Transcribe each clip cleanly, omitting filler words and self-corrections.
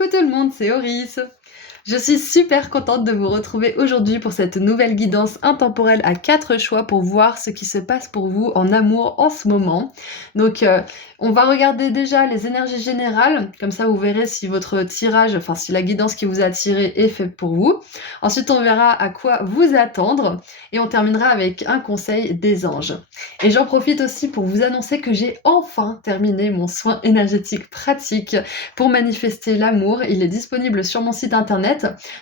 Coucou tout le monde, c'est Oris. Je suis super contente de vous retrouver aujourd'hui pour cette nouvelle guidance intemporelle à 4 choix pour voir ce qui se passe pour vous en amour en ce moment. Donc on va regarder déjà les énergies générales, comme ça vous verrez si votre tirage, enfin si la guidance qui vous a attiré est faite pour vous. Ensuite on verra à quoi vous attendre et on terminera avec un conseil des anges. Et j'en profite aussi pour vous annoncer que j'ai enfin terminé mon soin énergétique pratique pour manifester l'amour. Il est disponible sur mon site internet.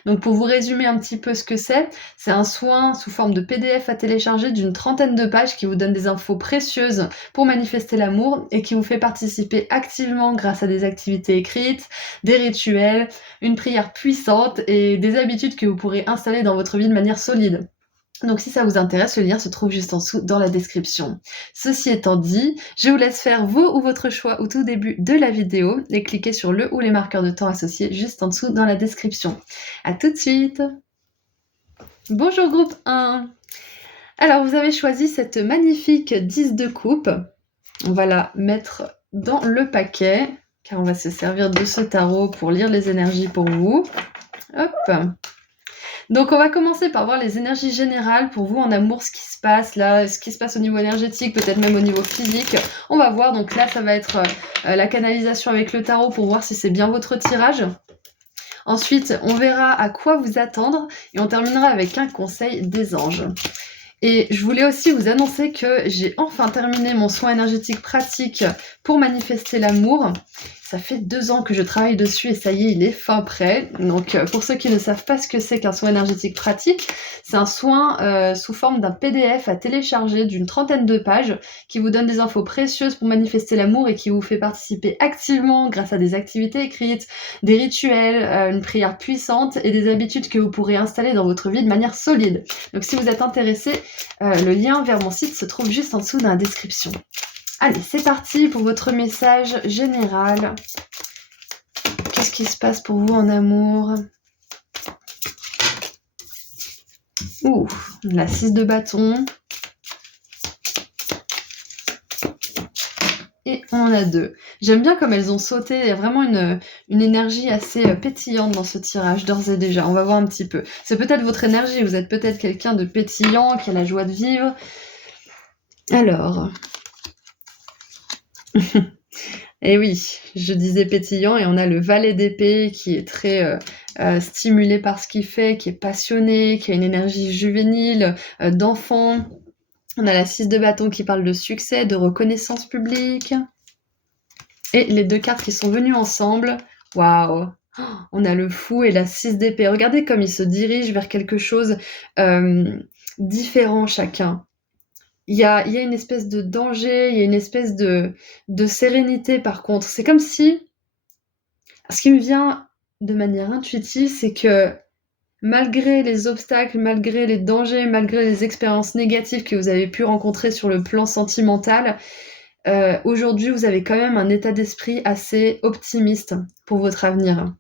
Donc pour vous résumer un petit peu ce que c'est un soin sous forme de PDF à télécharger d'une 30aine de pages qui vous donne des infos précieuses pour manifester l'amour et qui vous fait participer activement grâce à des activités écrites, des rituels, une prière puissante et des habitudes que vous pourrez installer dans votre vie de manière solide. Donc si ça vous intéresse, le lien se trouve juste en dessous dans la description. Ceci étant dit, je vous laisse faire vos ou votre choix au tout début de la vidéo et cliquez sur le ou les marqueurs de temps associés juste en dessous dans la description. A tout de suite! Bonjour groupe 1! Alors vous avez choisi cette magnifique 10 de coupe. On va la mettre dans le paquet car on va se servir de ce tarot pour lire les énergies pour vous. Hop! Donc on va commencer par voir les énergies générales pour vous en amour, ce qui se passe là, ce qui se passe au niveau énergétique, peut-être même au niveau physique. On va voir, donc là ça va être la canalisation avec le tarot pour voir si c'est bien votre tirage. Ensuite, on verra à quoi vous attendre et on terminera avec un conseil des anges. Et je voulais aussi vous annoncer que j'ai enfin terminé mon soin énergétique pratique pour manifester l'amour. Ça fait 2 ans que je travaille dessus et ça y est, il est fin prêt. Donc pour ceux qui ne savent pas ce que c'est qu'un soin énergétique pratique, c'est un soin sous forme d'un PDF à télécharger d'une 30aine de pages qui vous donne des infos précieuses pour manifester l'amour et qui vous fait participer activement grâce à des activités écrites, des rituels, une prière puissante et des habitudes que vous pourrez installer dans votre vie de manière solide. Donc si vous êtes intéressé, le lien vers mon site se trouve juste en dessous dans la description. Allez, c'est parti pour votre message général. Qu'est-ce qui se passe pour vous en amour? Ouh, la 6 de bâton. Et on en a 2. J'aime bien comme elles ont sauté. Il y a vraiment une énergie assez pétillante dans ce tirage, d'ores et déjà. On va voir un petit peu. C'est peut-être votre énergie. Vous êtes peut-être quelqu'un de pétillant, qui a la joie de vivre. Alors... Et oui, je disais pétillant et on a le valet d'épée qui est très stimulé par ce qu'il fait, qui est passionné, qui a une énergie juvénile, d'enfant. On a la 6 de bâton qui parle de succès, de reconnaissance publique. Et les 2 cartes qui sont venues ensemble. Waouh! On a le fou et la 6 d'épée. Regardez comme ils se dirigent vers quelque chose différent chacun. Il y a une espèce de danger, il y a une espèce de sérénité par contre. C'est comme si... Ce qui me vient de manière intuitive, c'est que malgré les obstacles, malgré les dangers, malgré les expériences négatives que vous avez pu rencontrer sur le plan sentimental, aujourd'hui vous avez quand même un état d'esprit assez optimiste pour votre avenir.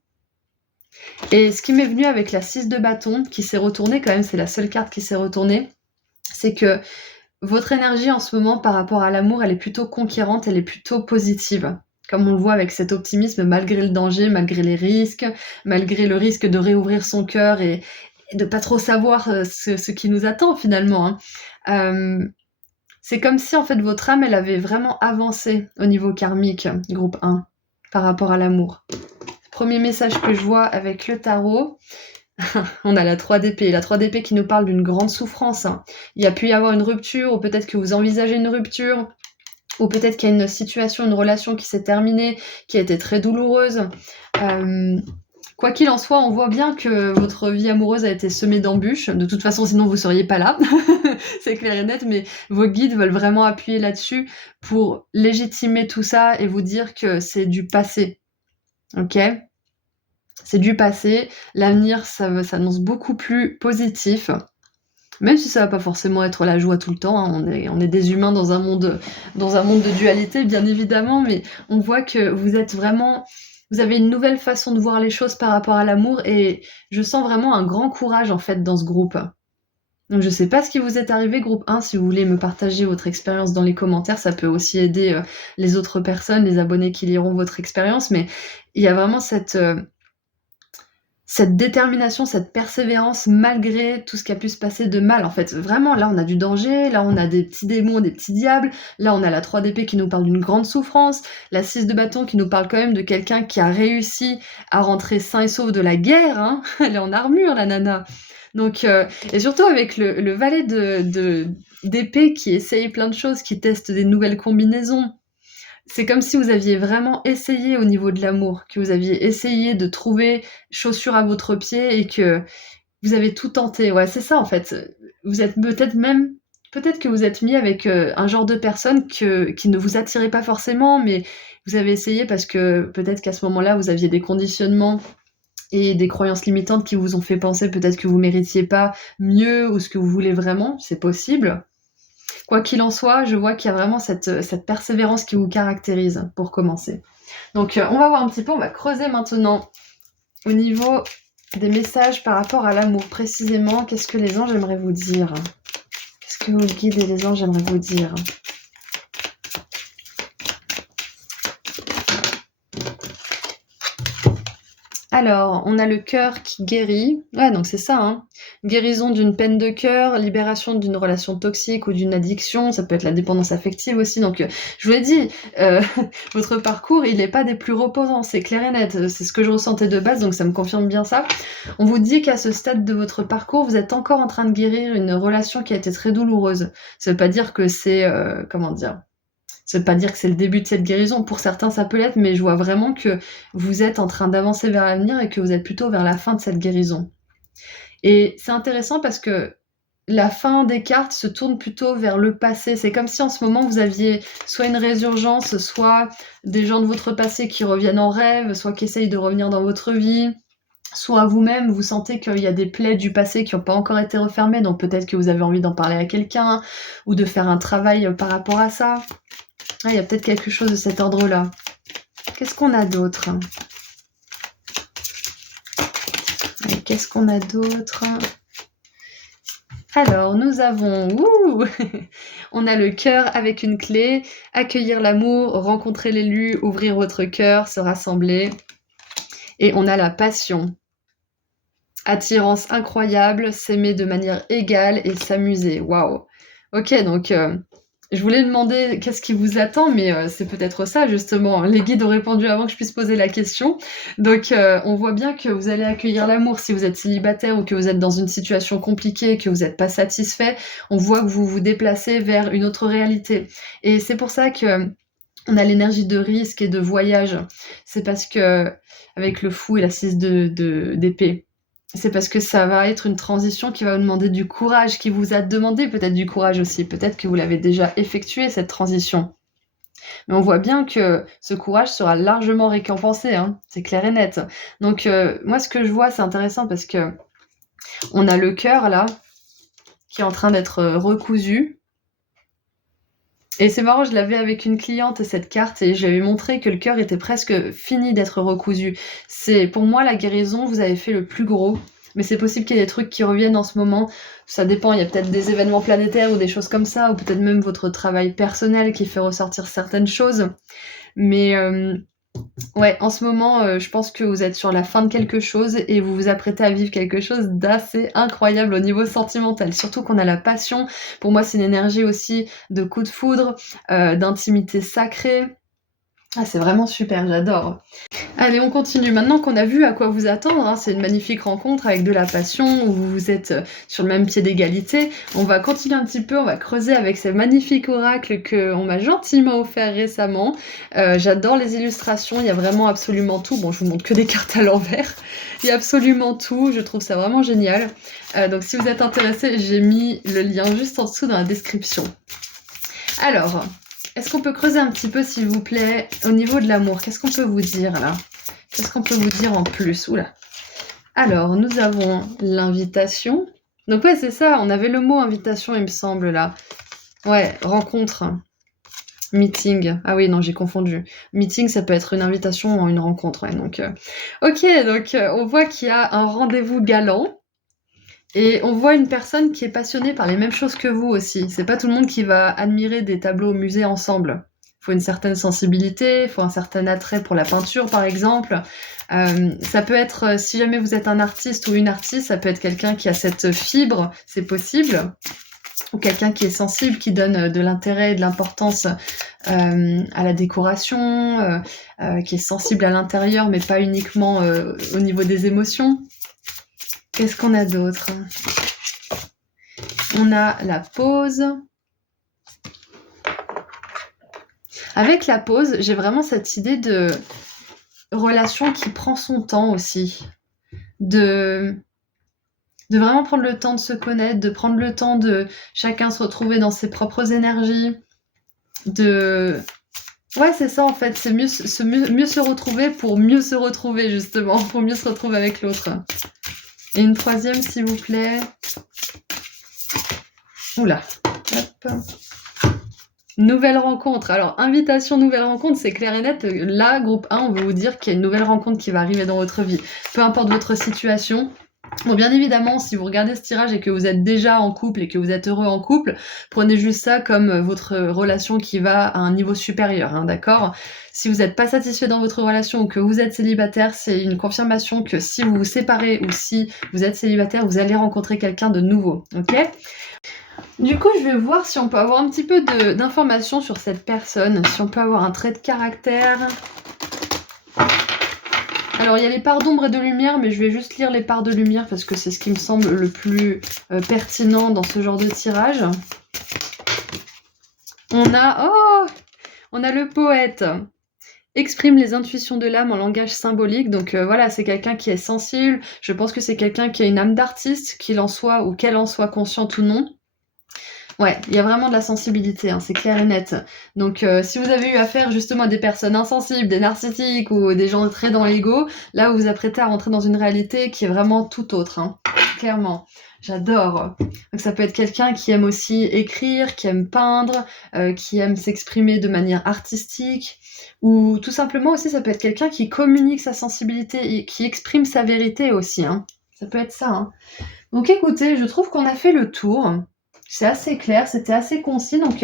Et ce qui m'est venu avec la 6 de bâton, qui s'est retournée quand même, c'est la seule carte qui s'est retournée, c'est que votre énergie en ce moment par rapport à l'amour, elle est plutôt conquérante, elle est plutôt positive. Comme on le voit avec cet optimisme, malgré le danger, malgré les risques, malgré le risque de réouvrir son cœur et de pas trop savoir ce qui nous attend finalement. C'est comme si en fait votre âme, elle avait vraiment avancé au niveau karmique, groupe 1, par rapport à l'amour. Premier message que je vois avec le tarot... On a la 3 d'épée. La 3 d'épée qui nous parle d'une grande souffrance. Il y a pu y avoir une rupture, ou peut-être que vous envisagez une rupture, ou peut-être qu'il y a une situation, une relation qui s'est terminée, qui a été très douloureuse. Quoi qu'il en soit, on voit bien que votre vie amoureuse a été semée d'embûches. De toute façon, sinon vous seriez pas là. C'est clair et net, mais vos guides veulent vraiment appuyer là-dessus pour légitimer tout ça et vous dire que c'est du passé. Ok ? C'est du passé, l'avenir ça s'annonce beaucoup plus positif, même si ça va pas forcément être la joie tout le temps, hein. On est des humains dans un monde de dualité bien évidemment, mais on voit que vous avez une nouvelle façon de voir les choses par rapport à l'amour et je sens vraiment un grand courage en fait dans ce groupe. Donc je sais pas ce qui vous est arrivé groupe 1, si vous voulez me partager votre expérience dans les commentaires, ça peut aussi aider les autres personnes, les abonnés qui liront votre expérience, mais il y a vraiment cette cette détermination, cette persévérance malgré tout ce qui a pu se passer de mal. En fait, vraiment, là, on a du danger, là, on a des petits démons, des petits diables, là, on a la 3 d'épée qui nous parle d'une grande souffrance, la 6 de bâton qui nous parle quand même de quelqu'un qui a réussi à rentrer sain et sauf de la guerre, hein. Elle est en armure, la nana. Donc, et surtout avec le valet d'épée qui essaye plein de choses, qui teste des nouvelles combinaisons. C'est comme si vous aviez vraiment essayé au niveau de l'amour, que vous aviez essayé de trouver chaussure à votre pied et que vous avez tout tenté. Ouais, c'est ça en fait. Vous êtes peut-être que vous êtes mis avec un genre de personne qui ne vous attirait pas forcément, mais vous avez essayé parce que peut-être qu'à ce moment-là, vous aviez des conditionnements et des croyances limitantes qui vous ont fait penser peut-être que vous méritiez pas mieux ou ce que vous voulez vraiment. C'est possible. Quoi qu'il en soit, je vois qu'il y a vraiment cette persévérance qui vous caractérise pour commencer. Donc on va voir un petit peu, on va creuser maintenant au niveau des messages par rapport à l'amour. Précisément, qu'est-ce que les anges aimeraient vous dire? Qu'est-ce que vos guides et les anges aimeraient vous dire? Alors, on a le cœur qui guérit. Ouais, donc c'est ça, hein. Guérison d'une peine de cœur, libération d'une relation toxique ou d'une addiction, ça peut être la dépendance affective aussi. Donc, je vous l'ai dit, votre parcours, il n'est pas des plus reposants, c'est clair et net. C'est ce que je ressentais de base, donc ça me confirme bien ça. On vous dit qu'à ce stade de votre parcours, vous êtes encore en train de guérir une relation qui a été très douloureuse. Ça veut pas dire que c'est, comment dire, ça veut pas dire que c'est le début de cette guérison. Pour certains, ça peut l'être, mais je vois vraiment que vous êtes en train d'avancer vers l'avenir et que vous êtes plutôt vers la fin de cette guérison. Et c'est intéressant parce que la fin des cartes se tourne plutôt vers le passé. C'est comme si en ce moment vous aviez soit une résurgence, soit des gens de votre passé qui reviennent en rêve, soit qui essayent de revenir dans votre vie, soit vous-même vous sentez qu'il y a des plaies du passé qui n'ont pas encore été refermées, donc peut-être que vous avez envie d'en parler à quelqu'un ou de faire un travail par rapport à ça. Ah, il y a peut-être quelque chose de cet ordre-là. Qu'est-ce qu'on a d'autre? Qu'est-ce qu'on a d'autre? Alors, nous avons... on a le cœur avec une clé, accueillir l'amour, rencontrer l'élu, ouvrir votre cœur, se rassembler. Et on a la passion. Attirance incroyable, s'aimer de manière égale et s'amuser. Waouh. Ok, donc... je voulais demander qu'est-ce qui vous attend, mais c'est peut-être ça justement. Les guides ont répondu avant que je puisse poser la question. Donc on voit bien que vous allez accueillir l'amour si vous êtes célibataire ou que vous êtes dans une situation compliquée, que vous n'êtes pas satisfait. On voit que vous vous déplacez vers une autre réalité. Et c'est pour ça que on a l'énergie de risque et de voyage. C'est parce que avec le fou et la 6 d'épée. C'est parce que ça va être une transition qui va vous demander du courage, qui vous a demandé peut-être du courage aussi. Peut-être que vous l'avez déjà effectué, cette transition. Mais on voit bien que ce courage sera largement récompensé, hein. C'est clair et net. Donc moi, ce que je vois, c'est intéressant parce que on a le cœur, là, qui est en train d'être recousu. Et c'est marrant, je l'avais avec une cliente, cette carte, et j'avais montré que le cœur était presque fini d'être recousu. C'est, pour moi, la guérison, vous avez fait le plus gros. Mais c'est possible qu'il y ait des trucs qui reviennent en ce moment. Ça dépend, il y a peut-être des événements planétaires ou des choses comme ça, ou peut-être même votre travail personnel qui fait ressortir certaines choses. Mais ouais, en ce moment, je pense que vous êtes sur la fin de quelque chose et vous vous apprêtez à vivre quelque chose d'assez incroyable au niveau sentimental. Surtout qu'on a la passion. Pour moi, c'est une énergie aussi de coup de foudre, d'intimité sacrée. Ah, c'est vraiment super, j'adore. Allez, on continue. Maintenant qu'on a vu à quoi vous attendre, hein, c'est une magnifique rencontre avec de la passion, où vous êtes sur le même pied d'égalité. On va continuer un petit peu, on va creuser avec ces magnifiques oracles qu'on m'a gentiment offert récemment. J'adore les illustrations, il y a vraiment absolument tout. Bon, je vous montre que des cartes à l'envers. Il y a absolument tout, je trouve ça vraiment génial. Donc si vous êtes intéressé, j'ai mis le lien juste en dessous dans la description. Alors... est-ce qu'on peut creuser un petit peu, s'il vous plaît, au niveau de l'amour? Qu'est-ce qu'on peut vous dire, là? Qu'est-ce qu'on peut vous dire en plus? Oula. Alors, nous avons l'invitation. Donc ouais, c'est ça, on avait le mot invitation, il me semble, là. Ouais, rencontre. Meeting. Ah oui, non, j'ai confondu. Meeting, ça peut être une invitation ou une rencontre, ouais. Donc, ok, donc on voit qu'il y a un rendez-vous galant. Et on voit une personne qui est passionnée par les mêmes choses que vous aussi. C'est pas tout le monde qui va admirer des tableaux au musée ensemble. faut une certaine sensibilité, il faut un certain attrait pour la peinture par exemple. Ça peut être, si jamais vous êtes un artiste ou une artiste, ça peut être quelqu'un qui a cette fibre, c'est possible, ou quelqu'un qui est sensible, qui donne de l'intérêt et de l'importance à la décoration, qui est sensible à l'intérieur, mais pas uniquement au niveau des émotions. Qu'est-ce qu'on a d'autre? On a la pause. Avec la pause, j'ai vraiment cette idée de relation qui prend son temps aussi. De vraiment prendre le temps de se connaître, de prendre le temps de chacun se retrouver dans ses propres énergies. Ouais, c'est ça en fait, c'est mieux se retrouver pour mieux se retrouver justement, pour mieux se retrouver avec l'autre. Et une troisième s'il vous plaît. Oula, hop. Nouvelle rencontre. Alors, invitation, nouvelle rencontre, c'est clair et net. Là, groupe 1, on veut vous dire qu'il y a une nouvelle rencontre qui va arriver dans votre vie. Peu importe votre situation. Bon, bien évidemment, si vous regardez ce tirage et que vous êtes déjà en couple et que vous êtes heureux en couple, prenez juste ça comme votre relation qui va à un niveau supérieur, hein, d'accord? Si vous n'êtes pas satisfait dans votre relation ou que vous êtes célibataire, c'est une confirmation que si vous vous séparez ou si vous êtes célibataire, vous allez rencontrer quelqu'un de nouveau, ok? Du coup, je vais voir si on peut avoir un petit peu d'informations sur cette personne, si on peut avoir un trait de caractère. Alors, il y a les parts d'ombre et de lumière, mais je vais juste lire les parts de lumière parce que c'est ce qui me semble le plus pertinent dans ce genre de tirage. On a le poète. Exprime les intuitions de l'âme en langage symbolique. Donc voilà, c'est quelqu'un qui est sensible. Je pense que c'est quelqu'un qui a une âme d'artiste, qu'il en soit ou qu'elle en soit consciente ou non. Ouais, il y a vraiment de la sensibilité, hein, c'est clair et net. Donc si vous avez eu affaire justement à des personnes insensibles, des narcissiques ou des gens très dans l'ego, là vous vous apprêtez à rentrer dans une réalité qui est vraiment tout autre, hein, clairement. J'adore. Donc ça peut être quelqu'un qui aime aussi écrire, qui aime peindre, qui aime s'exprimer de manière artistique, ou tout simplement aussi ça peut être quelqu'un qui communique sa sensibilité et qui exprime sa vérité aussi, hein. Ça peut être ça, hein. Donc écoutez, je trouve qu'on a fait le tour. C'est assez clair, c'était assez concis. Donc,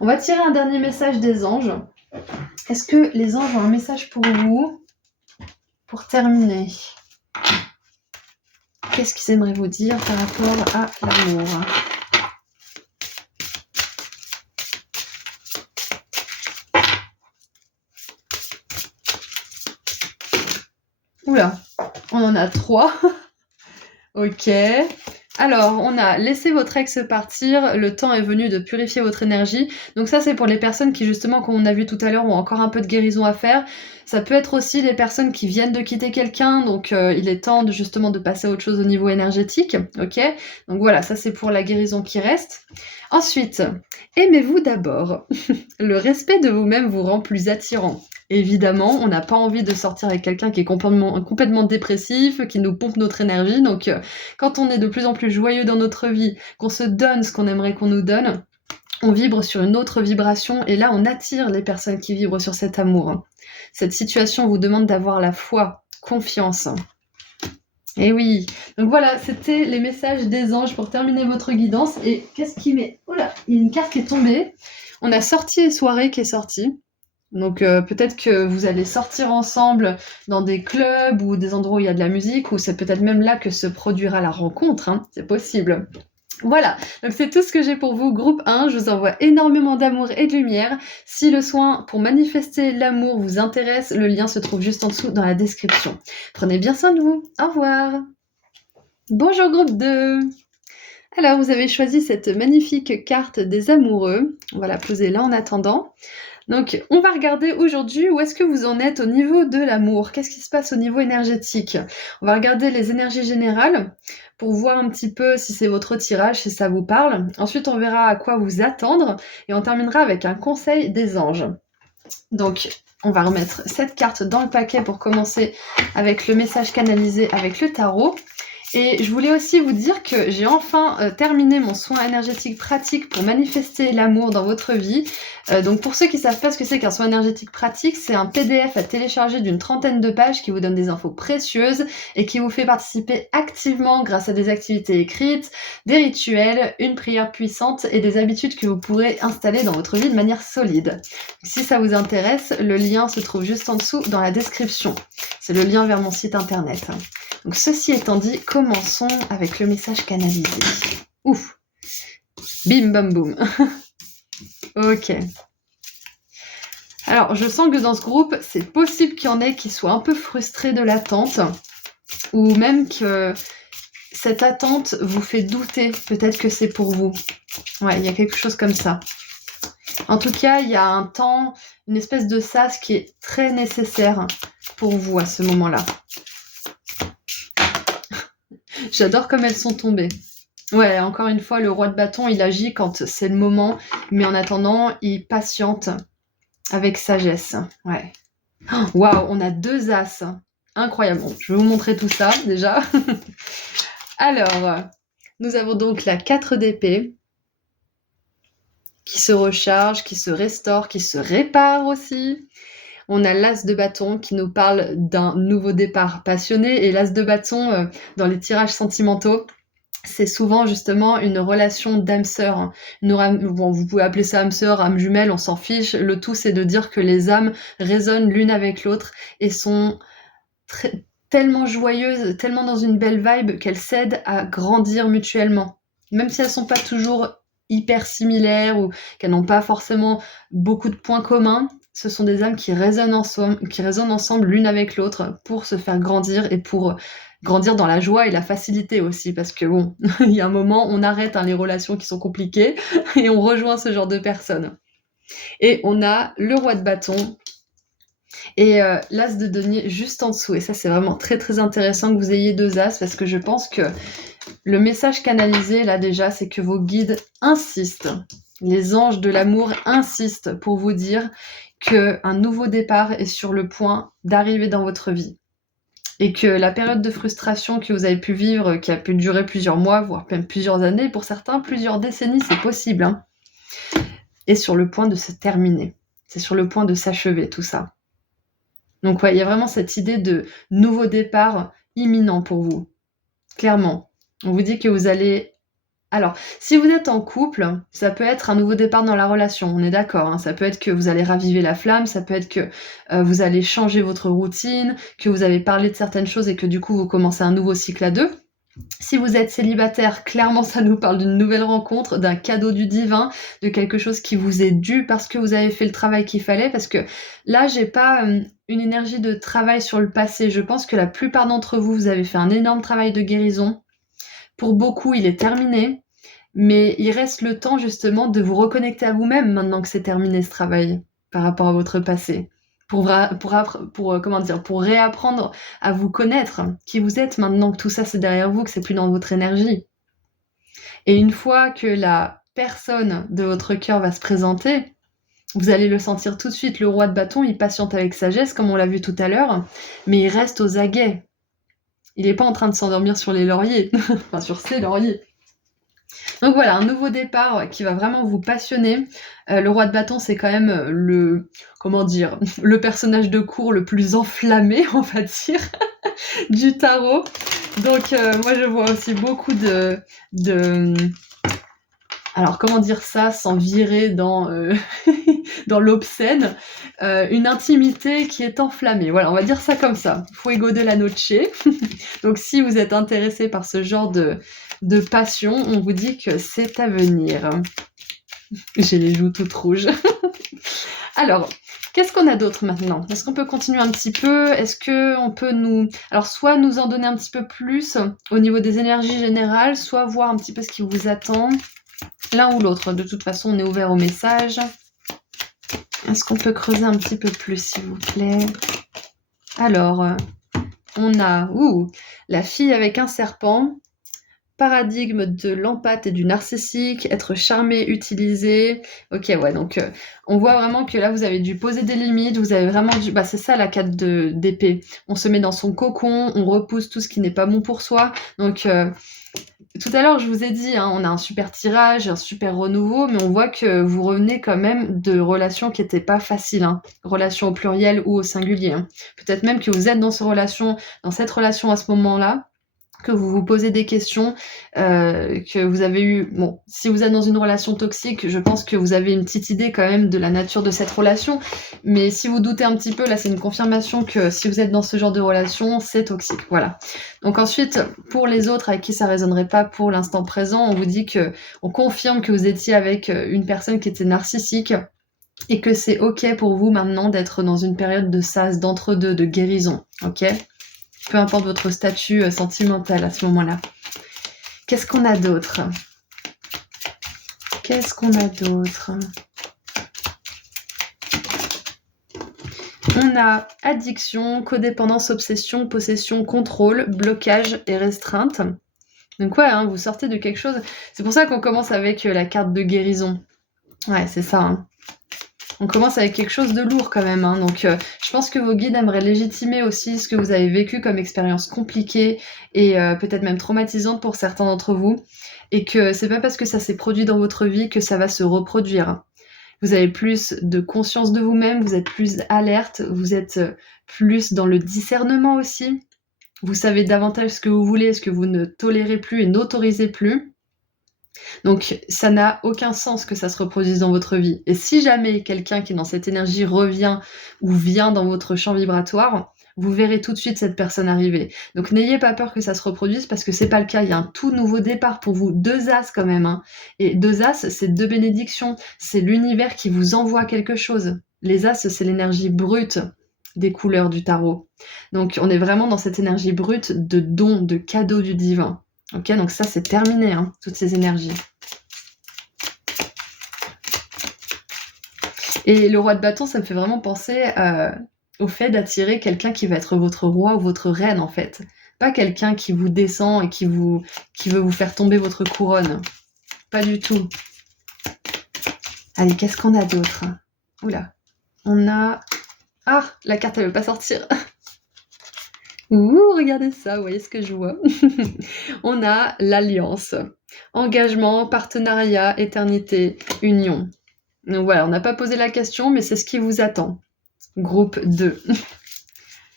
on va tirer un dernier message des anges. Est-ce que les anges ont un message pour vous pour terminer? Qu'est-ce qu'ils aimeraient vous dire par rapport à l'amour? Oula, on en a 3. Ok. Alors, on a laissé votre ex partir, le temps est venu de purifier votre énergie. Donc ça, c'est pour les personnes qui, justement, comme on a vu tout à l'heure, ont encore un peu de guérison à faire. Ça peut être aussi les personnes qui viennent de quitter quelqu'un, donc il est temps justement de passer à autre chose au niveau énergétique, ok? Donc voilà, ça c'est pour la guérison qui reste. Ensuite, aimez-vous d'abord. Le respect de vous-même vous rend plus attirant. Évidemment, on n'a pas envie de sortir avec quelqu'un qui est complètement dépressif, qui nous pompe notre énergie. Donc, quand on est de plus en plus joyeux dans notre vie, qu'on se donne ce qu'on aimerait qu'on nous donne, on vibre sur une autre vibration et là, on attire les personnes qui vibrent sur cet amour. Cette situation vous demande d'avoir la foi, confiance. Et oui, donc voilà, c'était les messages des anges pour terminer votre guidance. Et qu'est-ce qui met... Oh là, il y a une carte qui est tombée. On a sortie et soirée qui est sortie. Donc peut-être que vous allez sortir ensemble dans des clubs ou des endroits où il y a de la musique, ou c'est peut-être même là que se produira la rencontre, hein, c'est possible. Voilà, donc c'est tout ce que j'ai pour vous, groupe 1. Je vous envoie énormément d'amour et de lumière. Si le soin pour manifester l'amour vous intéresse, le lien se trouve juste en dessous dans la description. Prenez bien soin de vous. Au revoir. Bonjour groupe 2. Alors, vous avez choisi cette magnifique carte des amoureux. On va la poser là en attendant. Donc, on va regarder aujourd'hui où est-ce que vous en êtes au niveau de l'amour. Qu'est-ce qui se passe au niveau énergétique? On va regarder les énergies générales pour voir un petit peu si c'est votre tirage, si ça vous parle. Ensuite, on verra à quoi vous attendre et on terminera avec un conseil des anges. Donc, on va remettre cette carte dans le paquet pour commencer avec le message canalisé avec le tarot. Et je voulais aussi vous dire que j'ai enfin terminé mon soin énergétique pratique pour manifester l'amour dans votre vie. Donc pour ceux qui ne savent pas ce que c'est qu'un soin énergétique pratique, c'est un PDF à télécharger d'une 30aine de pages qui vous donne des infos précieuses et qui vous fait participer activement grâce à des activités écrites, des rituels, une prière puissante et des habitudes que vous pourrez installer dans votre vie de manière solide. Si ça vous intéresse, le lien se trouve juste en dessous dans la description. C'est le lien vers mon site internet. Donc ceci étant dit, commençons avec le message canalisé. Ouf. Bim bam boum. Ok. Alors, je sens que dans ce groupe, c'est possible qu'il y en ait qui soient un peu frustrés de l'attente, ou même que cette attente vous fait douter, peut-être que c'est pour vous. Ouais, il y a quelque chose comme ça. En tout cas, il y a un temps, une espèce de sas qui est très nécessaire pour vous à ce moment-là. J'adore comme elles sont tombées. Ouais, encore une fois, le roi de bâton, il agit quand c'est le moment, mais en attendant, il patiente avec sagesse. Ouais. Waouh, on a 2 as. Incroyable. Bon, je vais vous montrer tout ça, déjà. Alors, nous avons donc la 4 d'épée, qui se recharge, qui se restaure, qui se répare aussi. On a l'as de bâton qui nous parle d'un nouveau départ passionné. Et l'as de bâton, dans les tirages sentimentaux, c'est souvent justement une relation d'âme sœur. Bon, vous pouvez appeler ça âme sœur, âme jumelle, on s'en fiche. Le tout, c'est de dire que les âmes résonnent l'une avec l'autre et sont tellement joyeuses, tellement dans une belle vibe qu'elles s'aident à grandir mutuellement. Même si elles sont pas toujours hyper similaires ou qu'elles n'ont pas forcément beaucoup de points communs, ce sont des âmes qui résonnent ensemble l'une avec l'autre pour se faire grandir et pour grandir dans la joie et la facilité aussi, parce que bon, il y a un moment, on arrête les relations qui sont compliquées et on rejoint ce genre de personnes. Et on a le roi de bâton et l'as de denier juste en dessous. Et ça, c'est vraiment très très intéressant que vous ayez 2 as, parce que je pense que le message canalisé, là déjà, c'est que vos guides insistent. Les anges de l'amour insistent pour vous dire qu'un nouveau départ est sur le point d'arriver dans votre vie. Et que la période de frustration que vous avez pu vivre, qui a pu durer plusieurs mois, voire même plusieurs années, pour certains, plusieurs décennies, c'est possible, hein, est sur le point de se terminer. C'est sur le point de s'achever, tout ça. Donc ouais, il y a vraiment cette idée de nouveau départ imminent pour vous. Clairement. On vous dit que vous allez... Alors, si vous êtes en couple, ça peut être un nouveau départ dans la relation, on est d'accord, hein. Ça peut être que vous allez raviver la flamme, ça peut être que vous allez changer votre routine, que vous avez parlé de certaines choses et que du coup vous commencez un nouveau cycle à 2. Si vous êtes célibataire, clairement ça nous parle d'une nouvelle rencontre, d'un cadeau du divin, de quelque chose qui vous est dû parce que vous avez fait le travail qu'il fallait, parce que là j'ai pas une énergie de travail sur le passé. Je pense que la plupart d'entre vous, vous avez fait un énorme travail de guérison. Pour beaucoup, il est terminé, mais il reste le temps justement de vous reconnecter à vous-même maintenant que c'est terminé ce travail par rapport à votre passé. Pour réapprendre à vous connaître, qui vous êtes maintenant que tout ça c'est derrière vous, que c'est plus dans votre énergie. Et une fois que la personne de votre cœur va se présenter, vous allez le sentir tout de suite. Le roi de bâton, il patiente avec sagesse, comme on l'a vu tout à l'heure, mais il reste aux aguets. Il n'est pas en train de s'endormir sur les lauriers, enfin sur ses lauriers. Donc voilà, un nouveau départ qui va vraiment vous passionner. Le roi de bâton, c'est quand même le personnage de cour le plus enflammé, on va dire, du tarot. Donc moi, je vois aussi beaucoup alors comment dire ça sans virer dans l'obscène, une intimité qui est enflammée. Voilà, on va dire ça comme ça. Fuego de la noche. Donc si vous êtes intéressé par ce genre de passion, on vous dit que c'est à venir. J'ai les joues toutes rouges. Alors, qu'est-ce qu'on a d'autre maintenant? Est-ce qu'on peut continuer un petit peu? Est-ce qu'on peut soit nous en donner un petit peu plus au niveau des énergies générales, soit voir un petit peu ce qui vous attend. L'un ou l'autre, de toute façon, on est ouvert au message. Est-ce qu'on peut creuser un petit peu plus, s'il vous plaît? Alors, on a la fille avec un serpent, paradigme de l'empathe et du narcissique, être charmé, utilisé. Ok, ouais, donc on voit vraiment que là, vous avez dû poser des limites, vous avez vraiment dû... Bah, c'est ça la carte d'épée. On se met dans son cocon, on repousse tout ce qui n'est pas bon pour soi. Donc... tout à l'heure, je vous ai dit, hein, on a un super tirage, un super renouveau, mais on voit que vous revenez quand même de relations qui n'étaient pas faciles, hein. Relations au pluriel ou au singulier, hein. Peut-être même que vous êtes dans cette relation à ce moment-là, que vous vous posez des questions, que vous avez eu... Bon, si vous êtes dans une relation toxique, je pense que vous avez une petite idée quand même de la nature de cette relation, mais si vous doutez un petit peu, là c'est une confirmation que si vous êtes dans ce genre de relation, c'est toxique, voilà. Donc ensuite, pour les autres avec qui ça résonnerait pas pour l'instant présent, on vous dit que, on confirme que vous étiez avec une personne qui était narcissique, et que c'est ok pour vous maintenant d'être dans une période de sas, d'entre-deux, de guérison, ok ? Peu importe votre statut sentimental à ce moment-là. Qu'est-ce qu'on a d'autre ? On a addiction, codépendance, obsession, possession, contrôle, blocage et restreinte. Donc ouais, hein, vous sortez de quelque chose. C'est pour ça qu'on commence avec la carte de guérison. Ouais, c'est ça, hein. On commence avec quelque chose de lourd quand même, hein. Donc je pense que vos guides aimeraient légitimer aussi ce que vous avez vécu comme expérience compliquée et peut-être même traumatisante pour certains d'entre vous, et que c'est pas parce que ça s'est produit dans votre vie que ça va se reproduire. Vous avez plus de conscience de vous-même, vous êtes plus alerte, vous êtes plus dans le discernement aussi. Vous savez davantage ce que vous voulez, ce que vous ne tolérez plus et n'autorisez plus. Donc ça n'a aucun sens que ça se reproduise dans votre vie. Et si jamais quelqu'un qui est dans cette énergie revient ou vient dans votre champ vibratoire, vous verrez tout de suite cette personne arriver. Donc n'ayez pas peur que ça se reproduise parce que c'est pas le cas. Il y a un tout nouveau départ pour vous. 2 as quand même, hein. Et 2 as, c'est 2 bénédictions. C'est l'univers qui vous envoie quelque chose. Les as, c'est l'énergie brute des couleurs du tarot. Donc on est vraiment dans cette énergie brute de don, de cadeau du divin. Ok, donc ça c'est terminé, hein, toutes ces énergies. Et le roi de bâton, ça me fait vraiment penser au fait d'attirer quelqu'un qui va être votre roi ou votre reine en fait. Pas quelqu'un qui vous descend et qui veut vous faire tomber votre couronne. Pas du tout. Allez, qu'est-ce qu'on a d'autre ? Oula. On a... Ah, la carte elle veut pas sortir. Ouh, regardez ça, vous voyez ce que je vois. On a l'alliance. Engagement, partenariat, éternité, union. Donc voilà, on n'a pas posé la question, mais c'est ce qui vous attend. Groupe 2.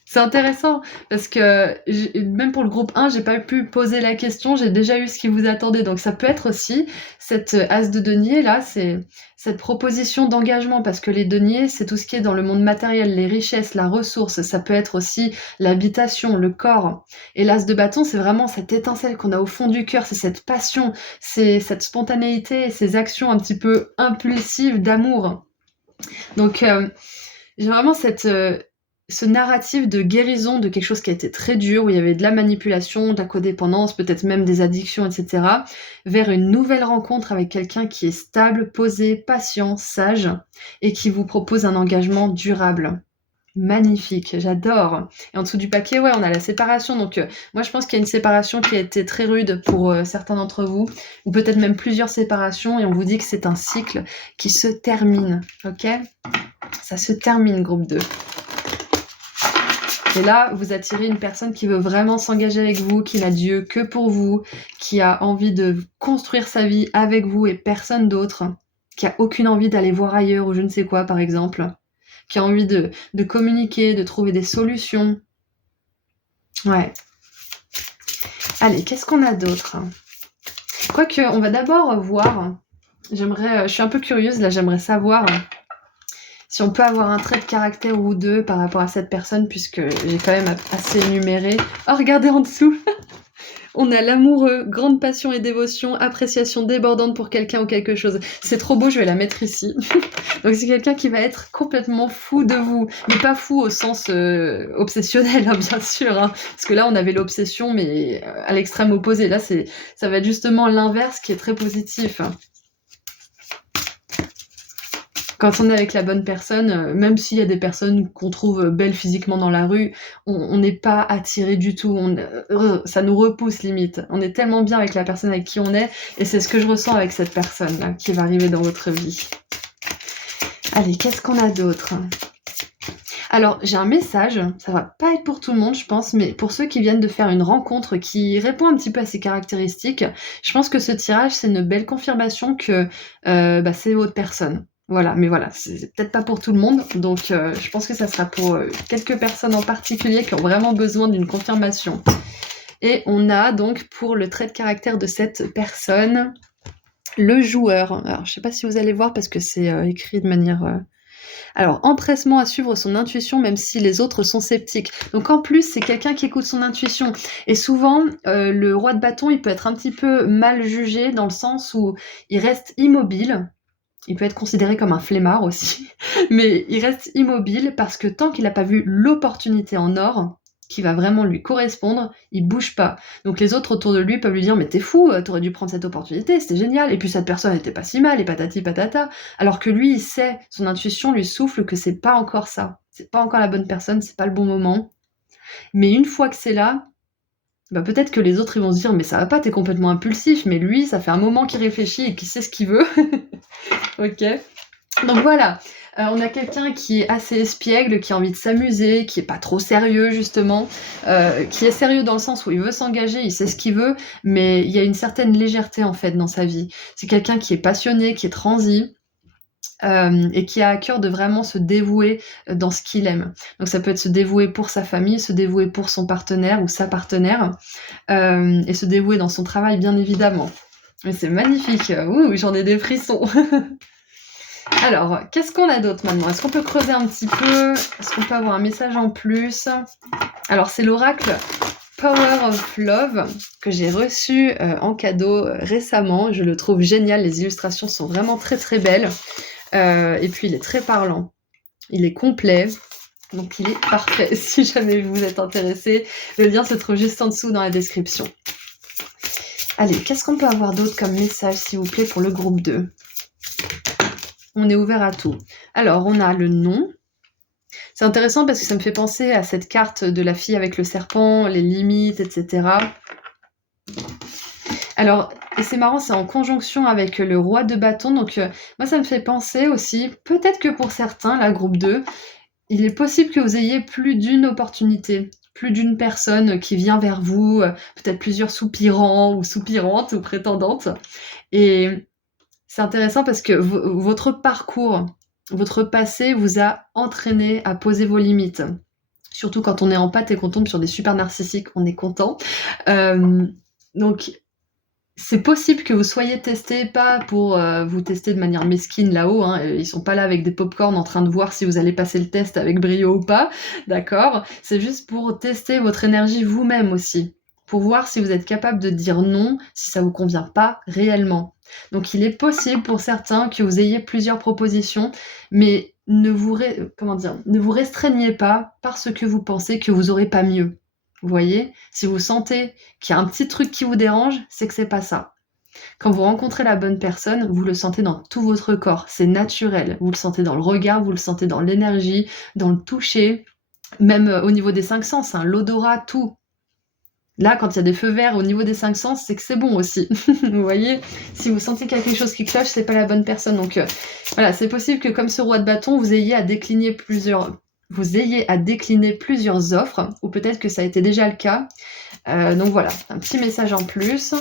C'est intéressant, parce que même pour le groupe 1, j'ai pas pu poser la question, j'ai déjà eu ce qui vous attendait. Donc ça peut être aussi, cette as de denier, là, c'est cette proposition d'engagement, parce que les deniers, c'est tout ce qui est dans le monde matériel, les richesses, la ressource, ça peut être aussi l'habitation, le corps. Et l'as de bâton, c'est vraiment cette étincelle qu'on a au fond du cœur, c'est cette passion, c'est cette spontanéité, ces actions un petit peu impulsives d'amour. Donc j'ai vraiment ce narratif de guérison de quelque chose qui a été très dur, où il y avait de la manipulation, de la codépendance, peut-être même des addictions, etc., vers une nouvelle rencontre avec quelqu'un qui est stable, posé, patient, sage, et qui vous propose un engagement durable. Magnifique, j'adore. Et en dessous du paquet, ouais, on a la séparation. Donc moi, je pense qu'il y a une séparation qui a été très rude pour certains d'entre vous, ou peut-être même plusieurs séparations, et on vous dit que c'est un cycle qui se termine, ok ? Ça se termine, groupe 2. Et là, vous attirez une personne qui veut vraiment s'engager avec vous, qui n'a Dieu que pour vous, qui a envie de construire sa vie avec vous et personne d'autre, qui a aucune envie d'aller voir ailleurs ou je ne sais quoi, par exemple, qui a envie de communiquer, de trouver des solutions. Ouais. Allez, qu'est-ce qu'on a d'autre ? Quoique, on va d'abord voir... je suis un peu curieuse, là, j'aimerais savoir... si on peut avoir un trait de caractère ou deux par rapport à cette personne, puisque j'ai quand même assez énuméré. Oh, regardez en dessous. On a l'amoureux, grande passion et dévotion, appréciation débordante pour quelqu'un ou quelque chose. C'est trop beau, je vais la mettre ici. Donc c'est quelqu'un qui va être complètement fou de vous. Mais pas fou au sens obsessionnel, hein, bien sûr. Hein. Parce que là, on avait l'obsession, mais à l'extrême opposé. Là, ça va être justement l'inverse qui est très positif. Quand on est avec la bonne personne, même s'il y a des personnes qu'on trouve belles physiquement dans la rue, on n'est pas attiré du tout, ça nous repousse limite. On est tellement bien avec la personne avec qui on est, et c'est ce que je ressens avec cette personne-là qui va arriver dans votre vie. Allez, qu'est-ce qu'on a d'autre? Alors, j'ai un message, ça va pas être pour tout le monde, je pense, mais pour ceux qui viennent de faire une rencontre qui répond un petit peu à ces caractéristiques, je pense que ce tirage, c'est une belle confirmation que c'est votre personne. Voilà, mais voilà, c'est peut-être pas pour tout le monde, donc je pense que ça sera pour quelques personnes en particulier qui ont vraiment besoin d'une confirmation. Et on a donc pour le trait de caractère de cette personne, le joueur. Alors, je sais pas si vous allez voir parce que c'est écrit de manière... Alors, empressement à suivre son intuition même si les autres sont sceptiques. Donc en plus, c'est quelqu'un qui écoute son intuition. Et souvent, le roi de bâton, il peut être un petit peu mal jugé dans le sens où il reste immobile. Il peut être considéré comme un flemmard aussi. Mais il reste immobile parce que tant qu'il n'a pas vu l'opportunité en or, qui va vraiment lui correspondre, il bouge pas. Donc les autres autour de lui peuvent lui dire « Mais t'es fou, t'aurais dû prendre cette opportunité, c'était génial, et puis cette personne n'était pas si mal, et patati patata. » Alors que lui, il sait, son intuition lui souffle que c'est pas encore ça. C'est pas encore la bonne personne, c'est pas le bon moment. Mais une fois que c'est là, peut-être que les autres ils vont se dire « Mais ça va pas, t'es complètement impulsif. » Mais lui, ça fait un moment qu'il réfléchit et qu'il sait ce qu'il veut. Ok. Donc voilà. On a quelqu'un qui est assez espiègle, qui a envie de s'amuser, qui est pas trop sérieux justement, qui est sérieux dans le sens où il veut s'engager, il sait ce qu'il veut, mais il y a une certaine légèreté en fait dans sa vie. C'est quelqu'un qui est passionné, qui est transi, et qui a à cœur de vraiment se dévouer dans ce qu'il aime. Donc ça peut être se dévouer pour sa famille, se dévouer pour son partenaire ou sa partenaire, et se dévouer dans son travail bien évidemment. Mais c'est magnifique, ouh, j'en ai des frissons. Alors, qu'est-ce qu'on a d'autre maintenant? Est-ce qu'on peut creuser un petit peu? Est-ce qu'on peut avoir un message en plus? Alors, c'est l'oracle Power of Love que j'ai reçu en cadeau récemment. Je le trouve génial, les illustrations sont vraiment très très belles. Et puis, il est très parlant. Il est complet. Donc, il est parfait si jamais vous êtes intéressé. Le lien se trouve juste en dessous dans la description. Allez, qu'est-ce qu'on peut avoir d'autre comme message, s'il vous plaît, pour le groupe 2? On est ouvert à tout. Alors, on a le nom. C'est intéressant parce que ça me fait penser à cette carte de la fille avec le serpent, les limites, etc. Alors, et c'est marrant, c'est en conjonction avec le roi de bâton. Donc, moi, ça me fait penser aussi, peut-être que pour certains, la groupe 2, il est possible que vous ayez plus d'une opportunité, plus d'une personne qui vient vers vous, peut-être plusieurs soupirants ou soupirantes ou prétendantes. Et c'est intéressant parce que votre parcours, votre passé vous a entraîné à poser vos limites. Surtout quand on est en pâte et qu'on tombe sur des super narcissiques, on est content. Donc, c'est possible que vous soyez testé, pas pour vous tester de manière mesquine là-haut, hein, ils sont pas là avec des pop-corn en train de voir si vous allez passer le test avec brio ou pas, d'accord? C'est juste pour tester votre énergie vous-même aussi, pour voir si vous êtes capable de dire non si ça vous convient pas réellement. Donc il est possible pour certains que vous ayez plusieurs propositions, mais ne vous restreignez pas parce que vous pensez que vous aurez pas mieux. Vous voyez, si vous sentez qu'il y a un petit truc qui vous dérange, c'est que c'est pas ça. Quand vous rencontrez la bonne personne, vous le sentez dans tout votre corps, c'est naturel. Vous le sentez dans le regard, vous le sentez dans l'énergie, dans le toucher, même au niveau des 5 sens, hein, l'odorat, tout. Là, quand il y a des feux verts au niveau des 5 sens, c'est que c'est bon aussi. Vous voyez, si vous sentez qu'il y a quelque chose qui cloche, c'est pas la bonne personne. Donc voilà, c'est possible que comme ce roi de bâton, vous ayez à décliner plusieurs offres, ou peut-être que ça a été déjà le cas. Donc voilà, un petit message en plus.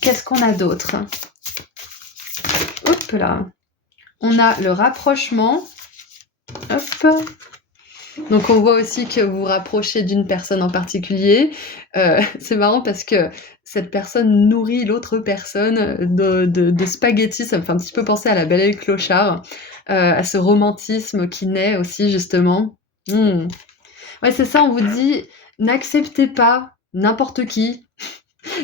Qu'est-ce qu'on a d'autre? Hop là. On a le rapprochement. Hop. Donc on voit aussi que vous vous rapprochez d'une personne en particulier. C'est marrant parce que cette personne nourrit l'autre personne de spaghettis. Ça me fait un petit peu penser à la Belle et le Clochard, à ce romantisme qui naît aussi justement. Ouais, c'est ça, on vous dit, n'acceptez pas n'importe qui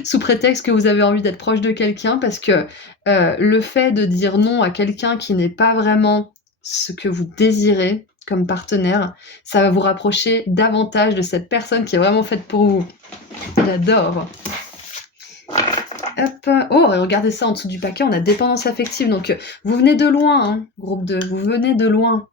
sous prétexte que vous avez envie d'être proche de quelqu'un, parce que le fait de dire non à quelqu'un qui n'est pas vraiment ce que vous désirez comme partenaire, ça va vous rapprocher davantage de cette personne qui est vraiment faite pour vous. J'adore. Hop. Oh, et regardez ça en dessous du paquet, on a dépendance affective. Donc, vous venez de loin, hein, groupe 2, vous venez de loin.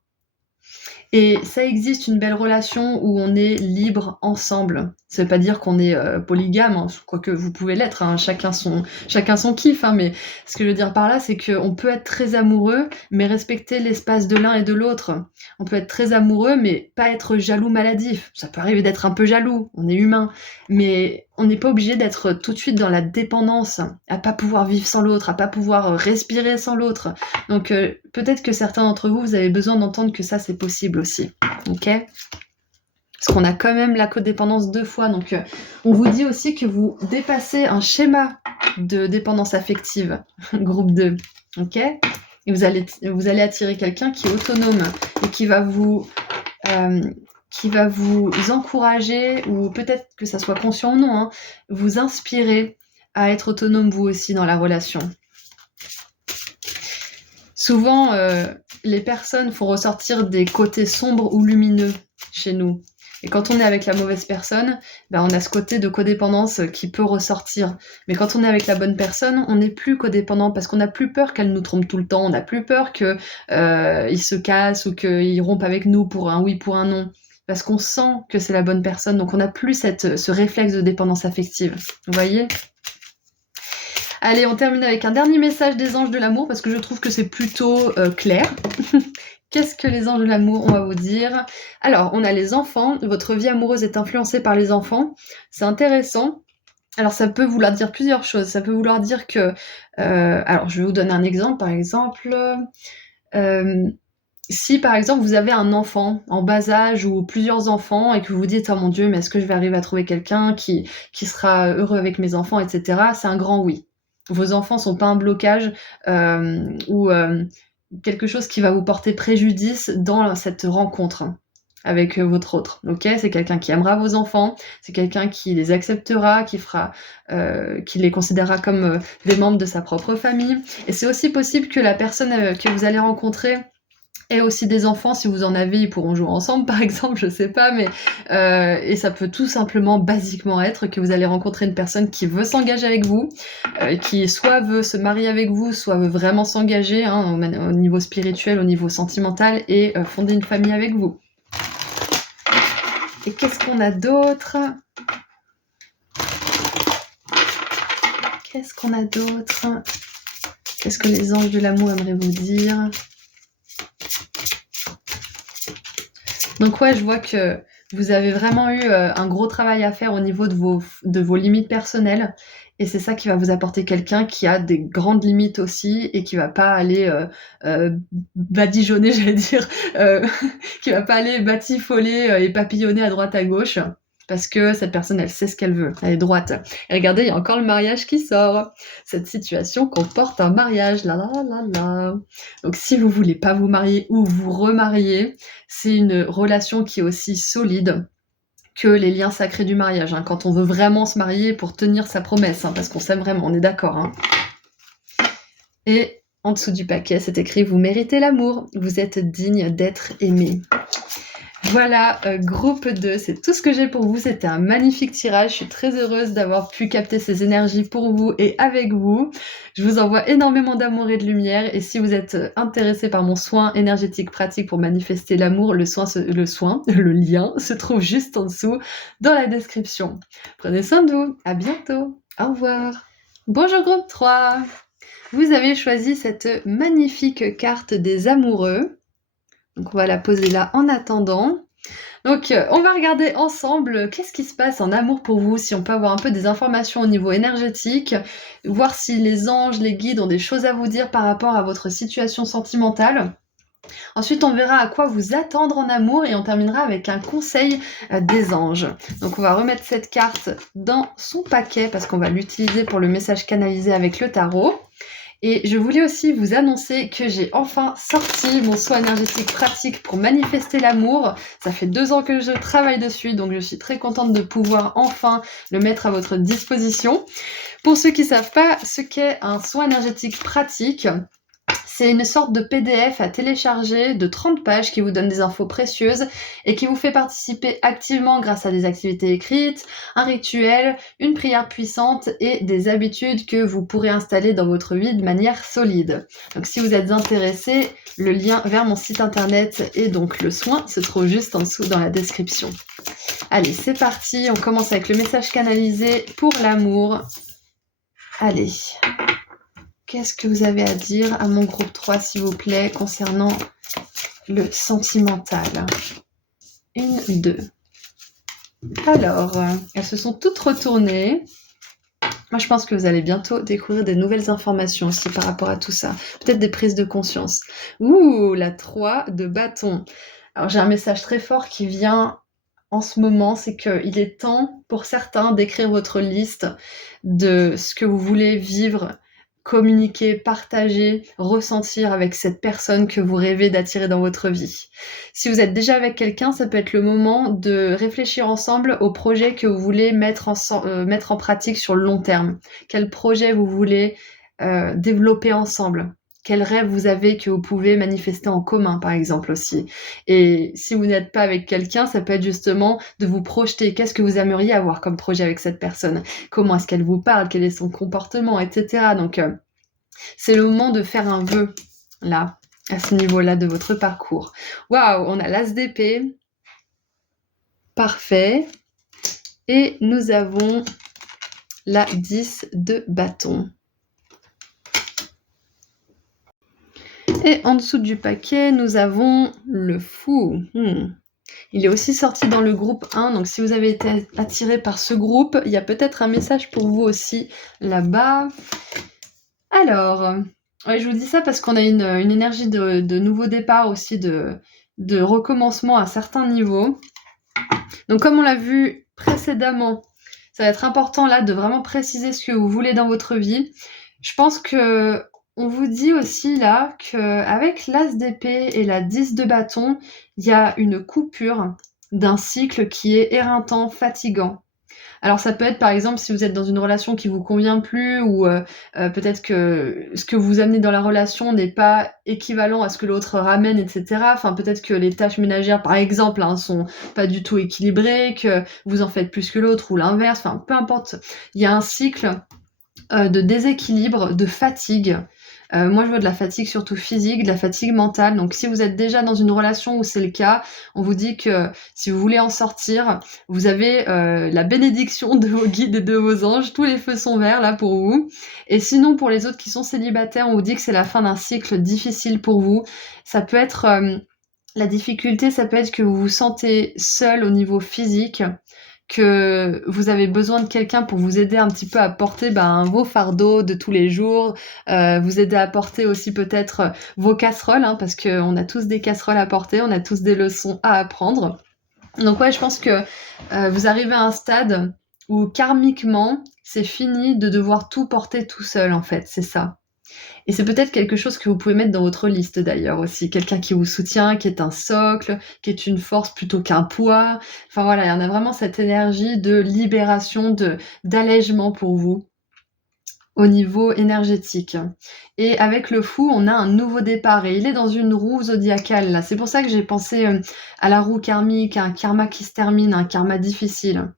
Et ça existe une belle relation où on est libre ensemble. Ça veut pas dire qu'on est polygame, hein, quoique vous pouvez l'être, hein, chacun son kiff. Hein, mais ce que je veux dire par là, c'est qu'on peut être très amoureux, mais respecter l'espace de l'un et de l'autre. On peut être très amoureux, mais pas être jaloux maladif. Ça peut arriver d'être un peu jaloux, on est humain. Mais on n'est pas obligé d'être tout de suite dans la dépendance, à pas pouvoir vivre sans l'autre, à pas pouvoir respirer sans l'autre. Donc peut-être que certains d'entre vous, vous avez besoin d'entendre que ça, c'est possible aussi. Ok ? Parce qu'on a quand même la codépendance 2 fois. Donc on vous dit aussi que vous dépassez un schéma de dépendance affective, groupe 2. Ok ? Et vous allez attirer quelqu'un qui est autonome et qui va vous encourager, ou peut-être que ça soit conscient ou non, hein, vous inspirer à être autonome vous aussi dans la relation. Souvent, les personnes font ressortir des côtés sombres ou lumineux chez nous. Et quand on est avec la mauvaise personne, on a ce côté de codépendance qui peut ressortir. Mais quand on est avec la bonne personne, on n'est plus codépendant parce qu'on n'a plus peur qu'elle nous trompe tout le temps. On n'a plus peur qu'il se casse ou qu'il rompe avec nous pour un oui, pour un non. Parce qu'on sent que c'est la bonne personne. Donc on n'a plus ce réflexe de dépendance affective. Vous voyez ? Allez, on termine avec un dernier message des anges de l'amour parce que je trouve que c'est plutôt clair. Qu'est-ce que les anges de l'amour ont à vous dire ? Alors, on a les enfants. Votre vie amoureuse est influencée par les enfants. C'est intéressant. Alors, ça peut vouloir dire plusieurs choses. Ça peut vouloir dire que... alors, je vais vous donner un exemple. Par exemple, si, par exemple, vous avez un enfant en bas âge ou plusieurs enfants et que vous vous dites « Oh mon Dieu, mais est-ce que je vais arriver à trouver quelqu'un qui sera heureux avec mes enfants, etc. » C'est un grand oui. Vos enfants sont pas un blocage ou quelque chose qui va vous porter préjudice dans cette rencontre avec votre autre. Ok, c'est quelqu'un qui aimera vos enfants, c'est quelqu'un qui les acceptera, qui les considérera comme des membres de sa propre famille. Et c'est aussi possible que la personne que vous allez rencontrer ait aussi des enfants. Si vous en avez, ils pourront jouer ensemble, par exemple, je sais pas, mais et ça peut tout simplement, basiquement être que vous allez rencontrer une personne qui veut s'engager avec vous, qui soit veut se marier avec vous, soit veut vraiment s'engager au niveau spirituel, au niveau sentimental, et fonder une famille avec vous. Et qu'est-ce qu'on a d'autre ? Qu'est-ce que les anges de l'amour aimeraient vous dire ? Donc ouais, je vois que vous avez vraiment eu un gros travail à faire au niveau de vos limites personnelles. Et c'est ça qui va vous apporter quelqu'un qui a des grandes limites aussi et qui va pas aller badigeonner, j'allais dire, qui va pas aller batifoler et papillonner à droite à gauche. Parce que cette personne, elle sait ce qu'elle veut, elle est droite. Et regardez, il y a encore le mariage qui sort. Cette situation comporte un mariage, là. Donc si vous voulez pas vous marier ou vous remarier, c'est une relation qui est aussi solide que les liens sacrés du mariage. Quand on veut vraiment se marier pour tenir sa promesse, parce qu'on s'aime vraiment, on est d'accord. Et en dessous du paquet, c'est écrit « Vous méritez l'amour, vous êtes digne d'être aimé ». Voilà, groupe 2, c'est tout ce que j'ai pour vous. C'était un magnifique tirage. Je suis très heureuse d'avoir pu capter ces énergies pour vous et avec vous. Je vous envoie énormément d'amour et de lumière. Et si vous êtes intéressé par mon soin énergétique pratique pour manifester l'amour, le lien se trouve juste en dessous dans la description. Prenez soin de vous. À bientôt. Au revoir. Bonjour groupe 3. Vous avez choisi cette magnifique carte des amoureux. Donc on va la poser là en attendant. Donc on va regarder ensemble qu'est-ce qui se passe en amour pour vous, si on peut avoir un peu des informations au niveau énergétique, voir si les anges, les guides ont des choses à vous dire par rapport à votre situation sentimentale. Ensuite, on verra à quoi vous attendre en amour et on terminera avec un conseil des anges. Donc on va remettre cette carte dans son paquet parce qu'on va l'utiliser pour le message canalisé avec le tarot. Et je voulais aussi vous annoncer que j'ai enfin sorti mon soin énergétique pratique pour manifester l'amour. Ça fait 2 ans que je travaille dessus, donc je suis très contente de pouvoir enfin le mettre à votre disposition. Pour ceux qui ne savent pas ce qu'est un soin énergétique pratique, C'est une sorte de PDF à télécharger de 30 pages qui vous donne des infos précieuses et qui vous fait participer activement grâce à des activités écrites, un rituel, une prière puissante et des habitudes que vous pourrez installer dans votre vie de manière solide. Donc si vous êtes intéressé, le lien vers mon site internet et donc le soin se trouve juste en dessous dans la description. Allez, c'est parti, on commence avec le message canalisé pour l'amour. Allez. Qu'est-ce que vous avez à dire à mon groupe 3, s'il vous plaît, concernant le sentimental? 1, 2. Alors, elles se sont toutes retournées. Moi, je pense que vous allez bientôt découvrir des nouvelles informations aussi par rapport à tout ça. Peut-être des prises de conscience. Ouh, la 3 de bâton. Alors, j'ai un message très fort qui vient en ce moment, c'est qu'il est temps pour certains d'écrire votre liste de ce que vous voulez vivre, communiquer, partager, ressentir avec cette personne que vous rêvez d'attirer dans votre vie. Si vous êtes déjà avec quelqu'un, ça peut être le moment de réfléchir ensemble au projet que vous voulez mettre en pratique sur le long terme. Quel projet vous voulez développer ensemble? Quel rêve vous avez que vous pouvez manifester en commun, par exemple, aussi. Et si vous n'êtes pas avec quelqu'un, ça peut être justement de vous projeter. Qu'est-ce que vous aimeriez avoir comme projet avec cette personne? Comment est-ce qu'elle vous parle? Quel est son comportement, etc. Donc, c'est le moment de faire un vœu, là, à ce niveau-là de votre parcours. Waouh, on a l'as d'épée. Parfait. Et nous avons la 10 de bâton. Et en dessous du paquet, nous avons le fou. Il est aussi sorti dans le groupe 1, donc si vous avez été attiré par ce groupe, il y a peut-être un message pour vous aussi là-bas. Alors, ouais, je vous dis ça parce qu'on a une énergie de nouveau départ aussi, de recommencement à certains niveaux. Donc comme on l'a vu précédemment, ça va être important là de vraiment préciser ce que vous voulez dans votre vie. Je pense que on vous dit aussi là qu'avec l'as d'épée et la 10 de bâton, il y a une coupure d'un cycle qui est éreintant, fatigant. Alors ça peut être par exemple si vous êtes dans une relation qui vous convient plus ou peut-être que ce que vous amenez dans la relation n'est pas équivalent à ce que l'autre ramène, etc. Enfin peut-être que les tâches ménagères par exemple sont pas du tout équilibrées, que vous en faites plus que l'autre ou l'inverse, enfin peu importe. Il y a un cycle de déséquilibre, de fatigue. Moi, je vois de la fatigue surtout physique, de la fatigue mentale. Donc, si vous êtes déjà dans une relation où c'est le cas, on vous dit que si vous voulez en sortir, vous avez la bénédiction de vos guides et de vos anges. Tous les feux sont verts là pour vous. Et sinon, pour les autres qui sont célibataires, on vous dit que c'est la fin d'un cycle difficile pour vous. Ça peut être... la difficulté, ça peut être que vous vous sentez seul au niveau physique, que vous avez besoin de quelqu'un pour vous aider un petit peu à porter vos fardeaux de tous les jours, vous aider à porter aussi peut-être vos casseroles, parce qu'on a tous des casseroles à porter, on a tous des leçons à apprendre. Donc ouais, je pense que vous arrivez à un stade où karmiquement, c'est fini de devoir tout porter tout seul, en fait, c'est ça. Et c'est peut-être quelque chose que vous pouvez mettre dans votre liste d'ailleurs aussi. Quelqu'un qui vous soutient, qui est un socle, qui est une force plutôt qu'un poids. Enfin voilà, il y en a vraiment cette énergie de libération, d'allègement pour vous au niveau énergétique. Et avec le fou, on a un nouveau départ et il est dans une roue zodiacale là. C'est pour ça que j'ai pensé à la roue karmique, à un karma qui se termine, un karma difficile.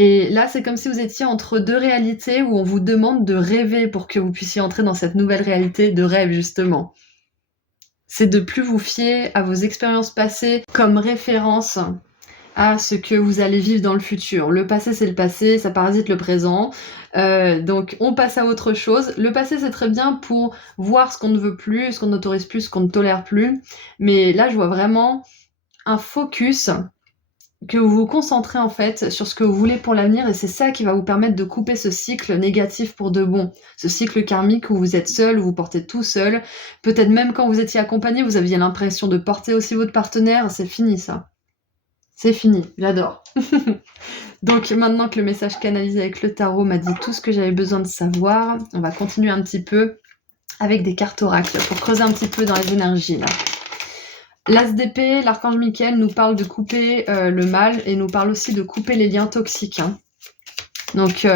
Et là, c'est comme si vous étiez entre deux réalités où on vous demande de rêver pour que vous puissiez entrer dans cette nouvelle réalité de rêve, justement. C'est de plus vous fier à vos expériences passées comme référence à ce que vous allez vivre dans le futur. Le passé, c'est le passé, ça parasite le présent. Donc, on passe à autre chose. Le passé, c'est très bien pour voir ce qu'on ne veut plus, ce qu'on n'autorise plus, ce qu'on ne tolère plus. Mais là, je vois vraiment un focus que vous vous concentrez en fait sur ce que vous voulez pour l'avenir et c'est ça qui va vous permettre de couper ce cycle négatif pour de bon. Ce cycle karmique où vous êtes seul, où vous portez tout seul. Peut-être même quand vous étiez accompagné, vous aviez l'impression de porter aussi votre partenaire. C'est fini ça. C'est fini, j'adore. Donc maintenant que le message canalisé avec le tarot m'a dit tout ce que j'avais besoin de savoir, on va continuer un petit peu avec des cartes oracles pour creuser un petit peu dans les énergies là. L'as d'épée, l'archange Michael nous parle de couper le mal et nous parle aussi de couper les liens toxiques. Donc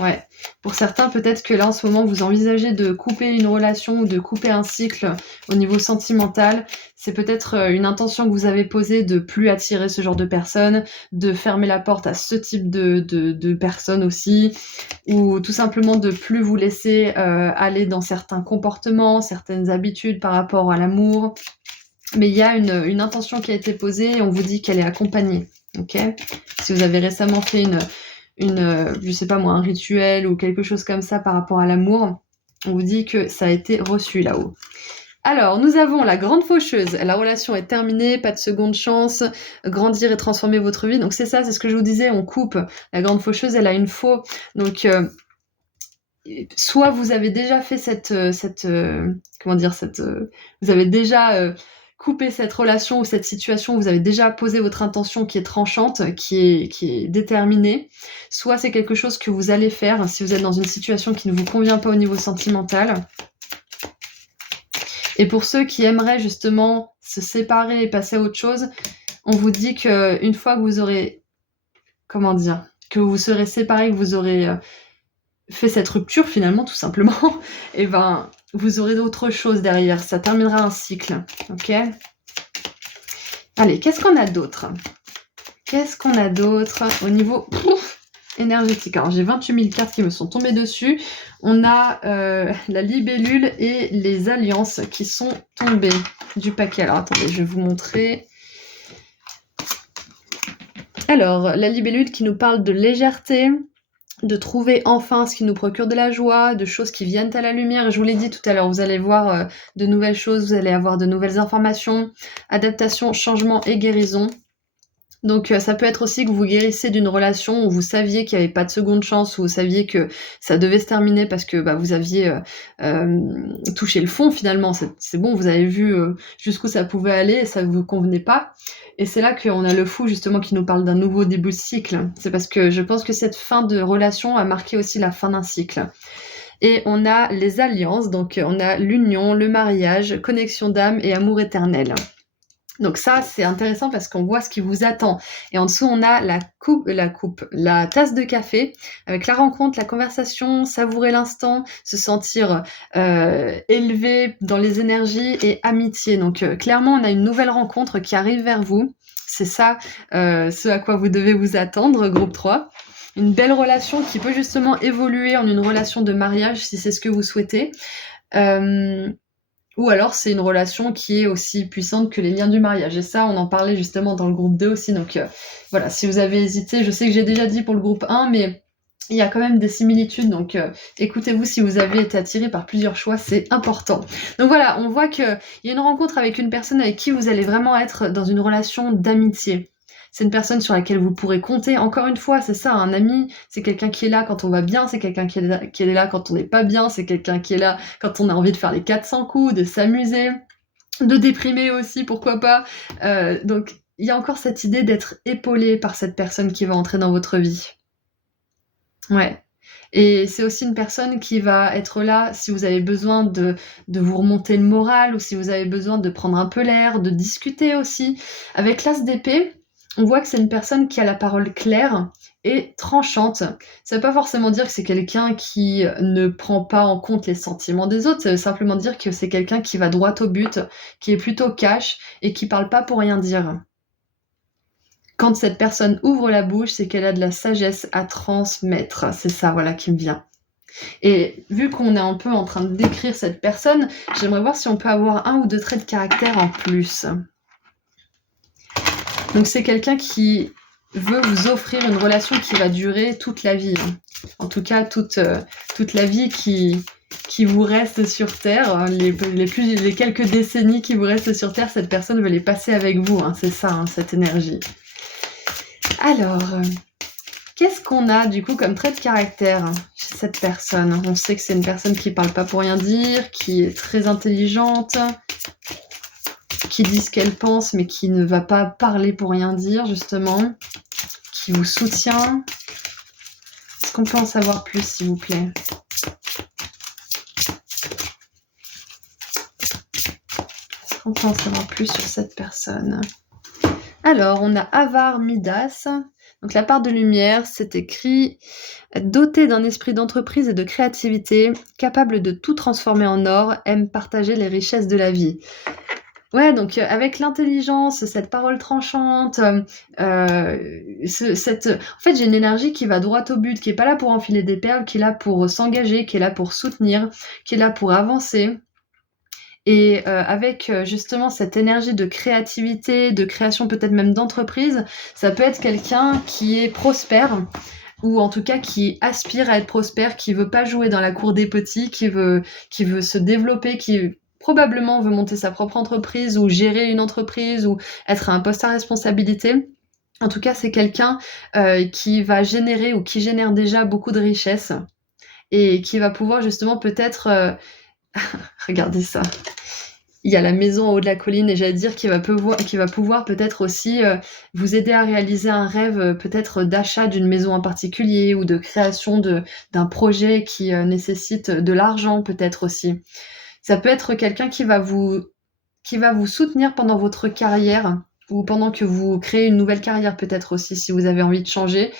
Ouais. Pour certains, peut-être que là, en ce moment, vous envisagez de couper une relation ou de couper un cycle au niveau sentimental. C'est peut-être une intention que vous avez posée de plus attirer ce genre de personnes, de fermer la porte à ce type de personnes aussi, ou tout simplement de plus vous laisser aller dans certains comportements, certaines habitudes par rapport à l'amour. Mais il y a une intention qui a été posée et on vous dit qu'elle est accompagnée. Ok ? Si vous avez récemment fait je sais pas moi, un rituel ou quelque chose comme ça par rapport à l'amour, on vous dit que ça a été reçu là-haut. Alors, nous avons la grande faucheuse. La relation est terminée, pas de seconde chance, grandir et transformer votre vie. Donc c'est ça, c'est ce que je vous disais, on coupe. La grande faucheuse, elle a une faux. Donc, soit vous avez déjà fait vous avez déjà coupé cette relation ou cette situation, vous avez déjà posé votre intention qui est tranchante, qui est déterminée, soit c'est quelque chose que vous allez faire si vous êtes dans une situation qui ne vous convient pas au niveau sentimental. Et pour ceux qui aimeraient justement se séparer et passer à autre chose, on vous dit qu'une fois que vous aurez, que vous serez séparés, que vous aurez fait cette rupture finalement, tout simplement, et ben vous aurez d'autres choses derrière, ça terminera un cycle, ok ? Allez, qu'est-ce qu'on a d'autre ? Qu'est-ce qu'on a d'autre au niveau énergétique ? Alors j'ai 28 000 cartes qui me sont tombées dessus. On a la libellule et les alliances qui sont tombées du paquet. Alors attendez, je vais vous montrer. Alors, la libellule qui nous parle de légèreté, de trouver enfin ce qui nous procure de la joie, de choses qui viennent à la lumière. Et je vous l'ai dit tout à l'heure, vous allez voir de nouvelles choses, vous allez avoir de nouvelles informations, adaptation, changement et guérison. Donc ça peut être aussi que vous guérissez d'une relation où vous saviez qu'il n'y avait pas de seconde chance, où vous saviez que ça devait se terminer parce que vous aviez touché le fond finalement. C'est bon, vous avez vu jusqu'où ça pouvait aller et ça ne vous convenait pas. Et c'est là qu'on a le fou justement qui nous parle d'un nouveau début de cycle. C'est parce que je pense que cette fin de relation a marqué aussi la fin d'un cycle. Et on a les alliances, donc on a l'union, le mariage, connexion d'âme et amour éternel. Donc ça, c'est intéressant parce qu'on voit ce qui vous attend. Et en dessous, on a la tasse de café, avec la rencontre, la conversation, savourer l'instant, se sentir élevé dans les énergies et amitié. Donc clairement, on a une nouvelle rencontre qui arrive vers vous. C'est ça ce à quoi vous devez vous attendre, groupe 3. Une belle relation qui peut justement évoluer en une relation de mariage, si c'est ce que vous souhaitez. Ou alors c'est une relation qui est aussi puissante que les liens du mariage. Et ça, on en parlait justement dans le groupe 2 aussi. Donc voilà, si vous avez hésité, je sais que j'ai déjà dit pour le groupe 1, mais il y a quand même des similitudes. Donc écoutez-vous si vous avez été attiré par plusieurs choix, c'est important. Donc voilà, on voit qu'il y a une rencontre avec une personne avec qui vous allez vraiment être dans une relation d'amitié. C'est une personne sur laquelle vous pourrez compter. Encore une fois, c'est ça, un ami, c'est quelqu'un qui est là quand on va bien, c'est quelqu'un qui est là quand on n'est pas bien, c'est quelqu'un qui est là quand on a envie de faire les 400 coups, de s'amuser, de déprimer aussi, pourquoi pas. Donc, il y a encore cette idée d'être épaulé par cette personne qui va entrer dans votre vie. Ouais. Et c'est aussi une personne qui va être là si vous avez besoin de vous remonter le moral ou si vous avez besoin de prendre un peu l'air, de discuter aussi. Avec l'as d'épée, on voit que c'est une personne qui a la parole claire et tranchante. Ça veut pas forcément dire que c'est quelqu'un qui ne prend pas en compte les sentiments des autres, ça veut simplement dire que c'est quelqu'un qui va droit au but, qui est plutôt cash et qui parle pas pour rien dire. Quand cette personne ouvre la bouche, c'est qu'elle a de la sagesse à transmettre. C'est ça, voilà, qui me vient. Et vu qu'on est un peu en train de décrire cette personne, j'aimerais voir si on peut avoir un ou deux traits de caractère en plus. Donc c'est quelqu'un qui veut vous offrir une relation qui va durer toute la vie. En tout cas, toute la vie qui vous reste sur Terre. Les quelques décennies qui vous restent sur Terre, cette personne veut les passer avec vous. C'est ça, cette énergie. Alors, qu'est-ce qu'on a du coup comme trait de caractère chez cette personne ? On sait que c'est une personne qui parle pas pour rien dire, qui est très intelligente, qui dit ce qu'elle pense mais qui ne va pas parler pour rien dire justement, qui vous soutient. Est-ce qu'on peut en savoir plus s'il vous plaît ? Est-ce qu'on peut en savoir plus sur cette personne ? Alors, on a Avar Midas. Donc la part de lumière, c'est écrit Doté d'un esprit d'entreprise et de créativité, capable de tout transformer en or, aime partager les richesses de la vie. Ouais, donc avec l'intelligence, cette parole tranchante, en fait, j'ai une énergie qui va droit au but, qui est pas là pour enfiler des perles, qui est là pour s'engager, qui est là pour soutenir, qui est là pour avancer et avec, justement cette énergie de créativité, de création peut-être même d'entreprise, ça peut être quelqu'un qui est prospère ou en tout cas qui aspire à être prospère, qui veut pas jouer dans la cour des petits, qui veut se développer, qui probablement veut monter sa propre entreprise ou gérer une entreprise ou être à un poste à responsabilité. En tout cas, c'est quelqu'un, qui va générer ou qui génère déjà beaucoup de richesses et qui va pouvoir justement peut-être, regardez ça. Il y a la maison en haut de la colline et j'allais dire qu'il va pouvoir peut-être aussi vous aider à réaliser un rêve, peut-être d'achat d'une maison en particulier ou de création d'un projet qui nécessite de l'argent peut-être aussi. Ça peut être quelqu'un qui va vous soutenir pendant votre carrière ou pendant que vous créez une nouvelle carrière peut-être aussi si vous avez envie de changer.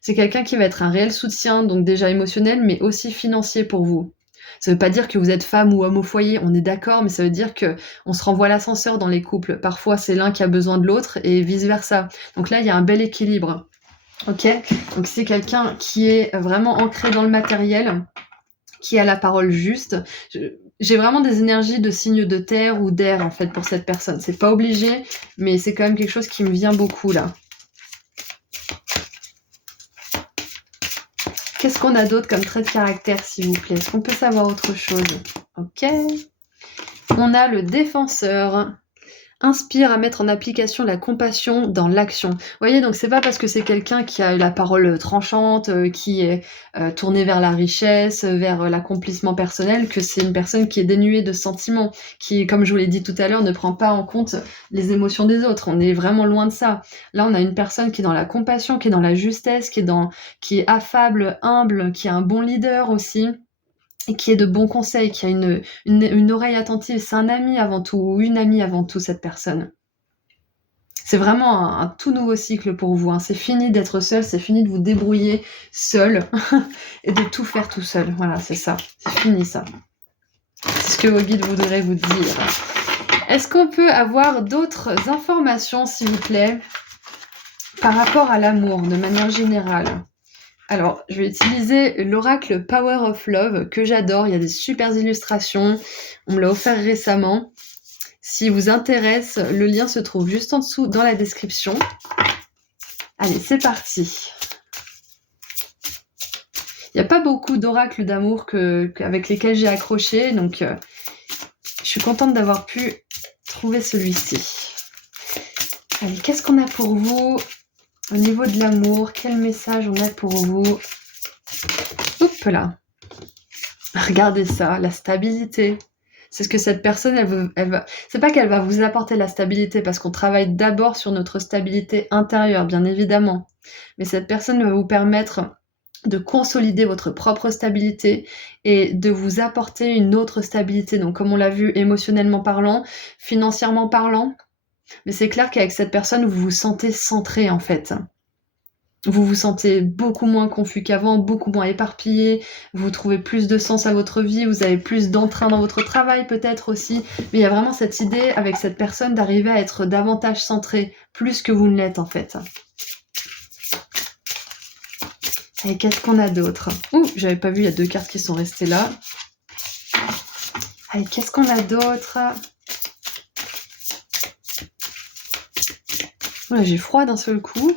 C'est quelqu'un qui va être un réel soutien, donc déjà émotionnel, mais aussi financier pour vous. Ça veut pas dire que vous êtes femme ou homme au foyer, on est d'accord, mais ça veut dire que on se renvoie l'ascenseur dans les couples. Parfois, c'est l'un qui a besoin de l'autre et vice-versa. Donc là, il y a un bel équilibre. Ok? Donc c'est quelqu'un qui est vraiment ancré dans le matériel, qui a la parole juste. J'ai vraiment des énergies de signes de terre ou d'air en fait pour cette personne. C'est pas obligé, mais c'est quand même quelque chose qui me vient beaucoup là. Qu'est-ce qu'on a d'autre comme trait de caractère, s'il vous plaît? Est-ce qu'on peut savoir autre chose? Ok. On a le défenseur. Inspire à mettre en application la compassion dans l'action. Vous voyez, donc c'est pas parce que c'est quelqu'un qui a la parole tranchante, qui est tourné vers la richesse, vers l'accomplissement personnel, que c'est une personne qui est dénuée de sentiments, qui, comme je vous l'ai dit tout à l'heure, ne prend pas en compte les émotions des autres. On est vraiment loin de ça. Là, on a une personne qui est dans la compassion, qui est dans la justesse, qui est affable, humble, qui est un bon leader aussi. Et qui est de bons conseils, qui a une oreille attentive. C'est un ami avant tout, ou une amie avant tout, cette personne. C'est vraiment un tout nouveau cycle pour vous. Hein. C'est fini d'être seul, c'est fini de vous débrouiller seul et de tout faire tout seul. Voilà, c'est ça. C'est fini ça. C'est ce que vos guides voudraient vous dire. Est-ce qu'on peut avoir d'autres informations, s'il vous plaît, par rapport à l'amour, de manière générale ? Alors, je vais utiliser l'oracle Power of Love, que j'adore. Il y a des super illustrations. On me l'a offert récemment. Si vous intéresse, le lien se trouve juste en dessous dans la description. Allez, c'est parti. Il n'y a pas beaucoup d'oracles d'amour avec lesquels j'ai accroché, donc je suis contente d'avoir pu trouver celui-ci. Allez, qu'est-ce qu'on a pour vous au niveau de l'amour? Quel message on a pour vous? Hop là. Regardez ça, la stabilité. C'est ce que cette personne, elle va. C'est pas qu'elle va vous apporter la stabilité, parce qu'on travaille d'abord sur notre stabilité intérieure, bien évidemment. Mais cette personne va vous permettre de consolider votre propre stabilité et de vous apporter une autre stabilité. Donc, comme on l'a vu, émotionnellement parlant, financièrement parlant. Mais c'est clair qu'avec cette personne, vous vous sentez centré, en fait. Vous vous sentez beaucoup moins confus qu'avant, beaucoup moins éparpillé, vous trouvez plus de sens à votre vie, vous avez plus d'entrain dans votre travail peut-être aussi, mais il y a vraiment cette idée avec cette personne d'arriver à être davantage centré, plus que vous ne l'êtes en fait. Et qu'est-ce qu'on a d'autre? Ouh, j'avais pas vu, il y a 2 cartes qui sont restées là. Allez, qu'est-ce qu'on a d'autre? Voilà, j'ai froid d'un seul coup.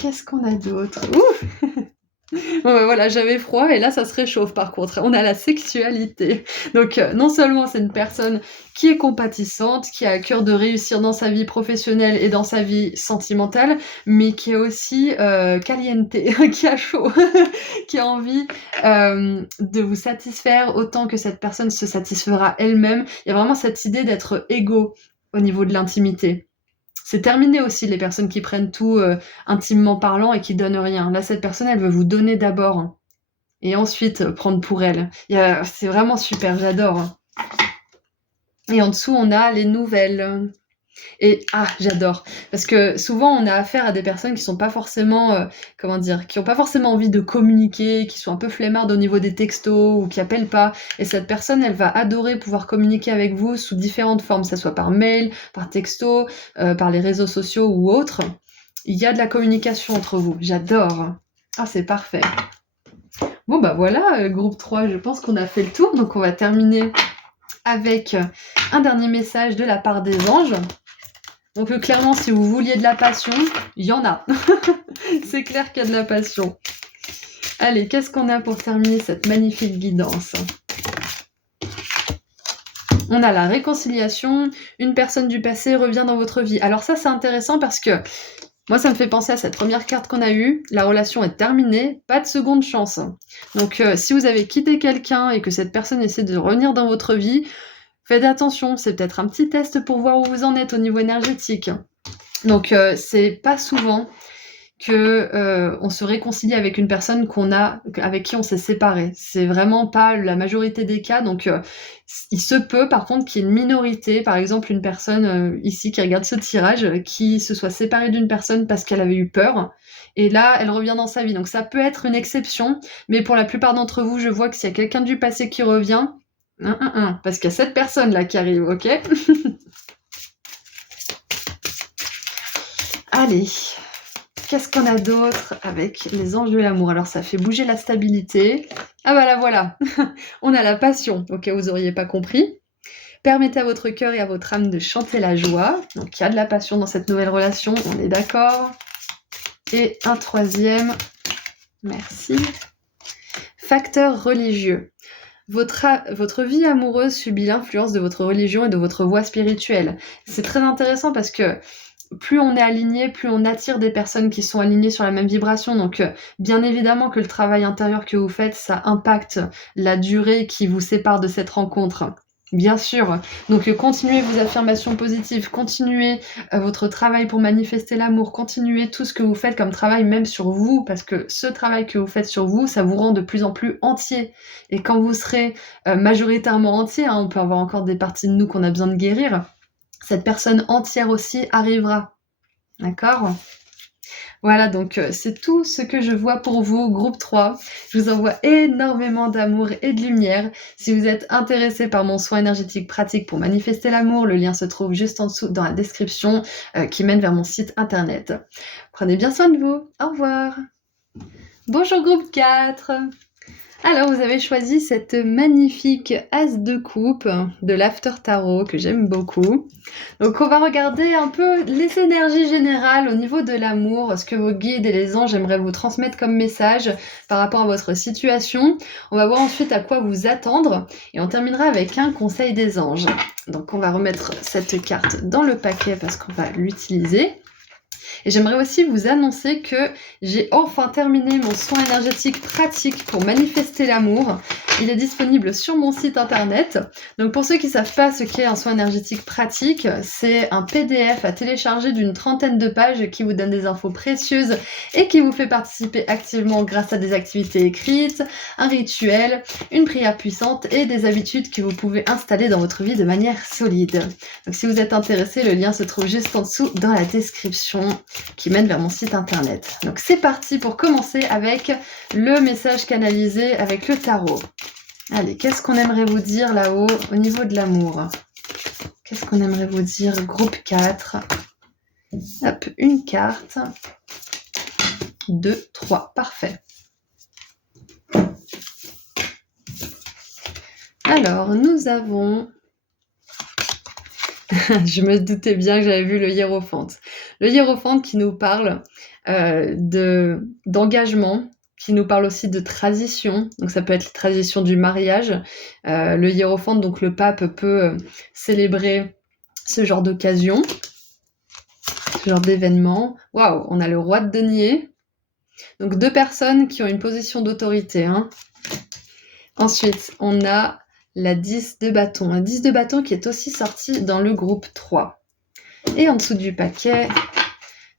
Qu'est-ce qu'on a d'autre? Ouh. Bon, ben voilà, j'avais froid et là ça se réchauffe par contre. On a la sexualité. Donc non seulement c'est une personne qui est compatissante, qui a à cœur de réussir dans sa vie professionnelle et dans sa vie sentimentale, mais qui est aussi caliente, qui a chaud, qui a envie de vous satisfaire autant que cette personne se satisfera elle-même. Il y a vraiment cette idée d'être égaux au niveau de l'intimité. C'est terminé aussi les personnes qui prennent tout intimement parlant et qui donnent rien. Là, cette personne, elle veut vous donner d'abord et ensuite prendre pour elle. C'est vraiment super, j'adore. Et en dessous, on a les nouvelles. Et j'adore, parce que souvent on a affaire à des personnes qui sont pas forcément, qui ont pas forcément envie de communiquer, qui sont un peu flemmardes au niveau des textos ou qui appellent pas. Et cette personne, elle va adorer pouvoir communiquer avec vous sous différentes formes, que ça soit par mail, par texto, par les réseaux sociaux ou autres. Il y a de la communication entre vous. J'adore. C'est parfait. Bon bah voilà, groupe 3, je pense qu'on a fait le tour, donc on va terminer avec un dernier message de la part des anges. Donc clairement, si vous vouliez de la passion, il y en a. C'est clair qu'il y a de la passion. Allez, qu'est-ce qu'on a pour terminer cette magnifique guidance? On a la réconciliation, une personne du passé revient dans votre vie. Alors ça, c'est intéressant parce que moi, ça me fait penser à cette première carte qu'on a eue. La relation est terminée, pas de seconde chance. Donc si vous avez quitté quelqu'un et que cette personne essaie de revenir dans votre vie, faites attention, c'est peut-être un petit test pour voir où vous en êtes au niveau énergétique. Donc c'est pas souvent que on se réconcilie avec une personne avec qui on s'est séparé. C'est vraiment pas la majorité des cas. Donc il se peut par contre qu'il y ait une minorité, par exemple une personne ici qui regarde ce tirage, qui se soit séparée d'une personne parce qu'elle avait eu peur. Et là, elle revient dans sa vie. Donc ça peut être une exception, mais pour la plupart d'entre vous, je vois que s'il y a quelqu'un du passé qui revient, parce qu'il y a cette personne-là qui arrive, ok? Allez, qu'est-ce qu'on a d'autre avec les anges de l'amour? Alors, ça fait bouger la stabilité. Là, voilà. On a la passion, au cas où vous n'auriez pas compris. Permettez à votre cœur et à votre âme de chanter la joie. Donc, il y a de la passion dans cette nouvelle relation, on est d'accord. Et un troisième, merci. Facteur religieux. Votre vie amoureuse subit l'influence de votre religion et de votre voie spirituelle. C'est très intéressant parce que plus on est aligné, plus on attire des personnes qui sont alignées sur la même vibration. Donc, bien évidemment que le travail intérieur que vous faites, ça impacte la durée qui vous sépare de cette rencontre. Bien sûr. Donc, continuez vos affirmations positives, continuez votre travail pour manifester l'amour, continuez tout ce que vous faites comme travail, même sur vous, parce que ce travail que vous faites sur vous, ça vous rend de plus en plus entier. Et quand vous serez majoritairement entier, on peut avoir encore des parties de nous qu'on a besoin de guérir, cette personne entière aussi arrivera. D'accord? Voilà, donc c'est tout ce que je vois pour vous, groupe 3. Je vous envoie énormément d'amour et de lumière. Si vous êtes intéressé par mon soin énergétique pratique pour manifester l'amour, le lien se trouve juste en dessous dans la description qui mène vers mon site internet. Prenez bien soin de vous. Au revoir. Bonjour groupe 4. Alors, vous avez choisi cette magnifique As de coupe de l'After Tarot que j'aime beaucoup. Donc, on va regarder un peu les énergies générales au niveau de l'amour, ce que vos guides et les anges aimeraient vous transmettre comme message par rapport à votre situation. On va voir ensuite à quoi vous attendre et on terminera avec un conseil des anges. Donc, on va remettre cette carte dans le paquet parce qu'on va l'utiliser. Et j'aimerais aussi vous annoncer que j'ai enfin terminé mon soin énergétique pratique pour manifester l'amour. Il est disponible sur mon site internet. Donc pour ceux qui ne savent pas ce qu'est un soin énergétique pratique, c'est un PDF à télécharger d'une 30aine de pages qui vous donne des infos précieuses et qui vous fait participer activement grâce à des activités écrites, un rituel, une prière puissante et des habitudes que vous pouvez installer dans votre vie de manière solide. Donc si vous êtes intéressé, le lien se trouve juste en dessous dans la description qui mène vers mon site internet. Donc c'est parti pour commencer avec le message canalisé avec le tarot. Allez, qu'est-ce qu'on aimerait vous dire là-haut au niveau de l'amour? Qu'est-ce qu'on aimerait vous dire, groupe 4? Hop, une carte. 2, 3, parfait. Alors, nous avons... Je me doutais bien que j'avais vu le hiérophante. Le hiérophante qui nous parle d'engagement, qui nous parle aussi de tradition. Donc ça peut être la tradition du mariage. Le hiérophante, donc le pape, peut célébrer ce genre d'occasion, ce genre d'événement. Waouh, on a le roi de denier. Donc 2 personnes qui ont une position d'autorité. Ensuite, on a la 10 de bâton. La 10 de bâton qui est aussi sortie dans le groupe 3. Et en dessous du paquet,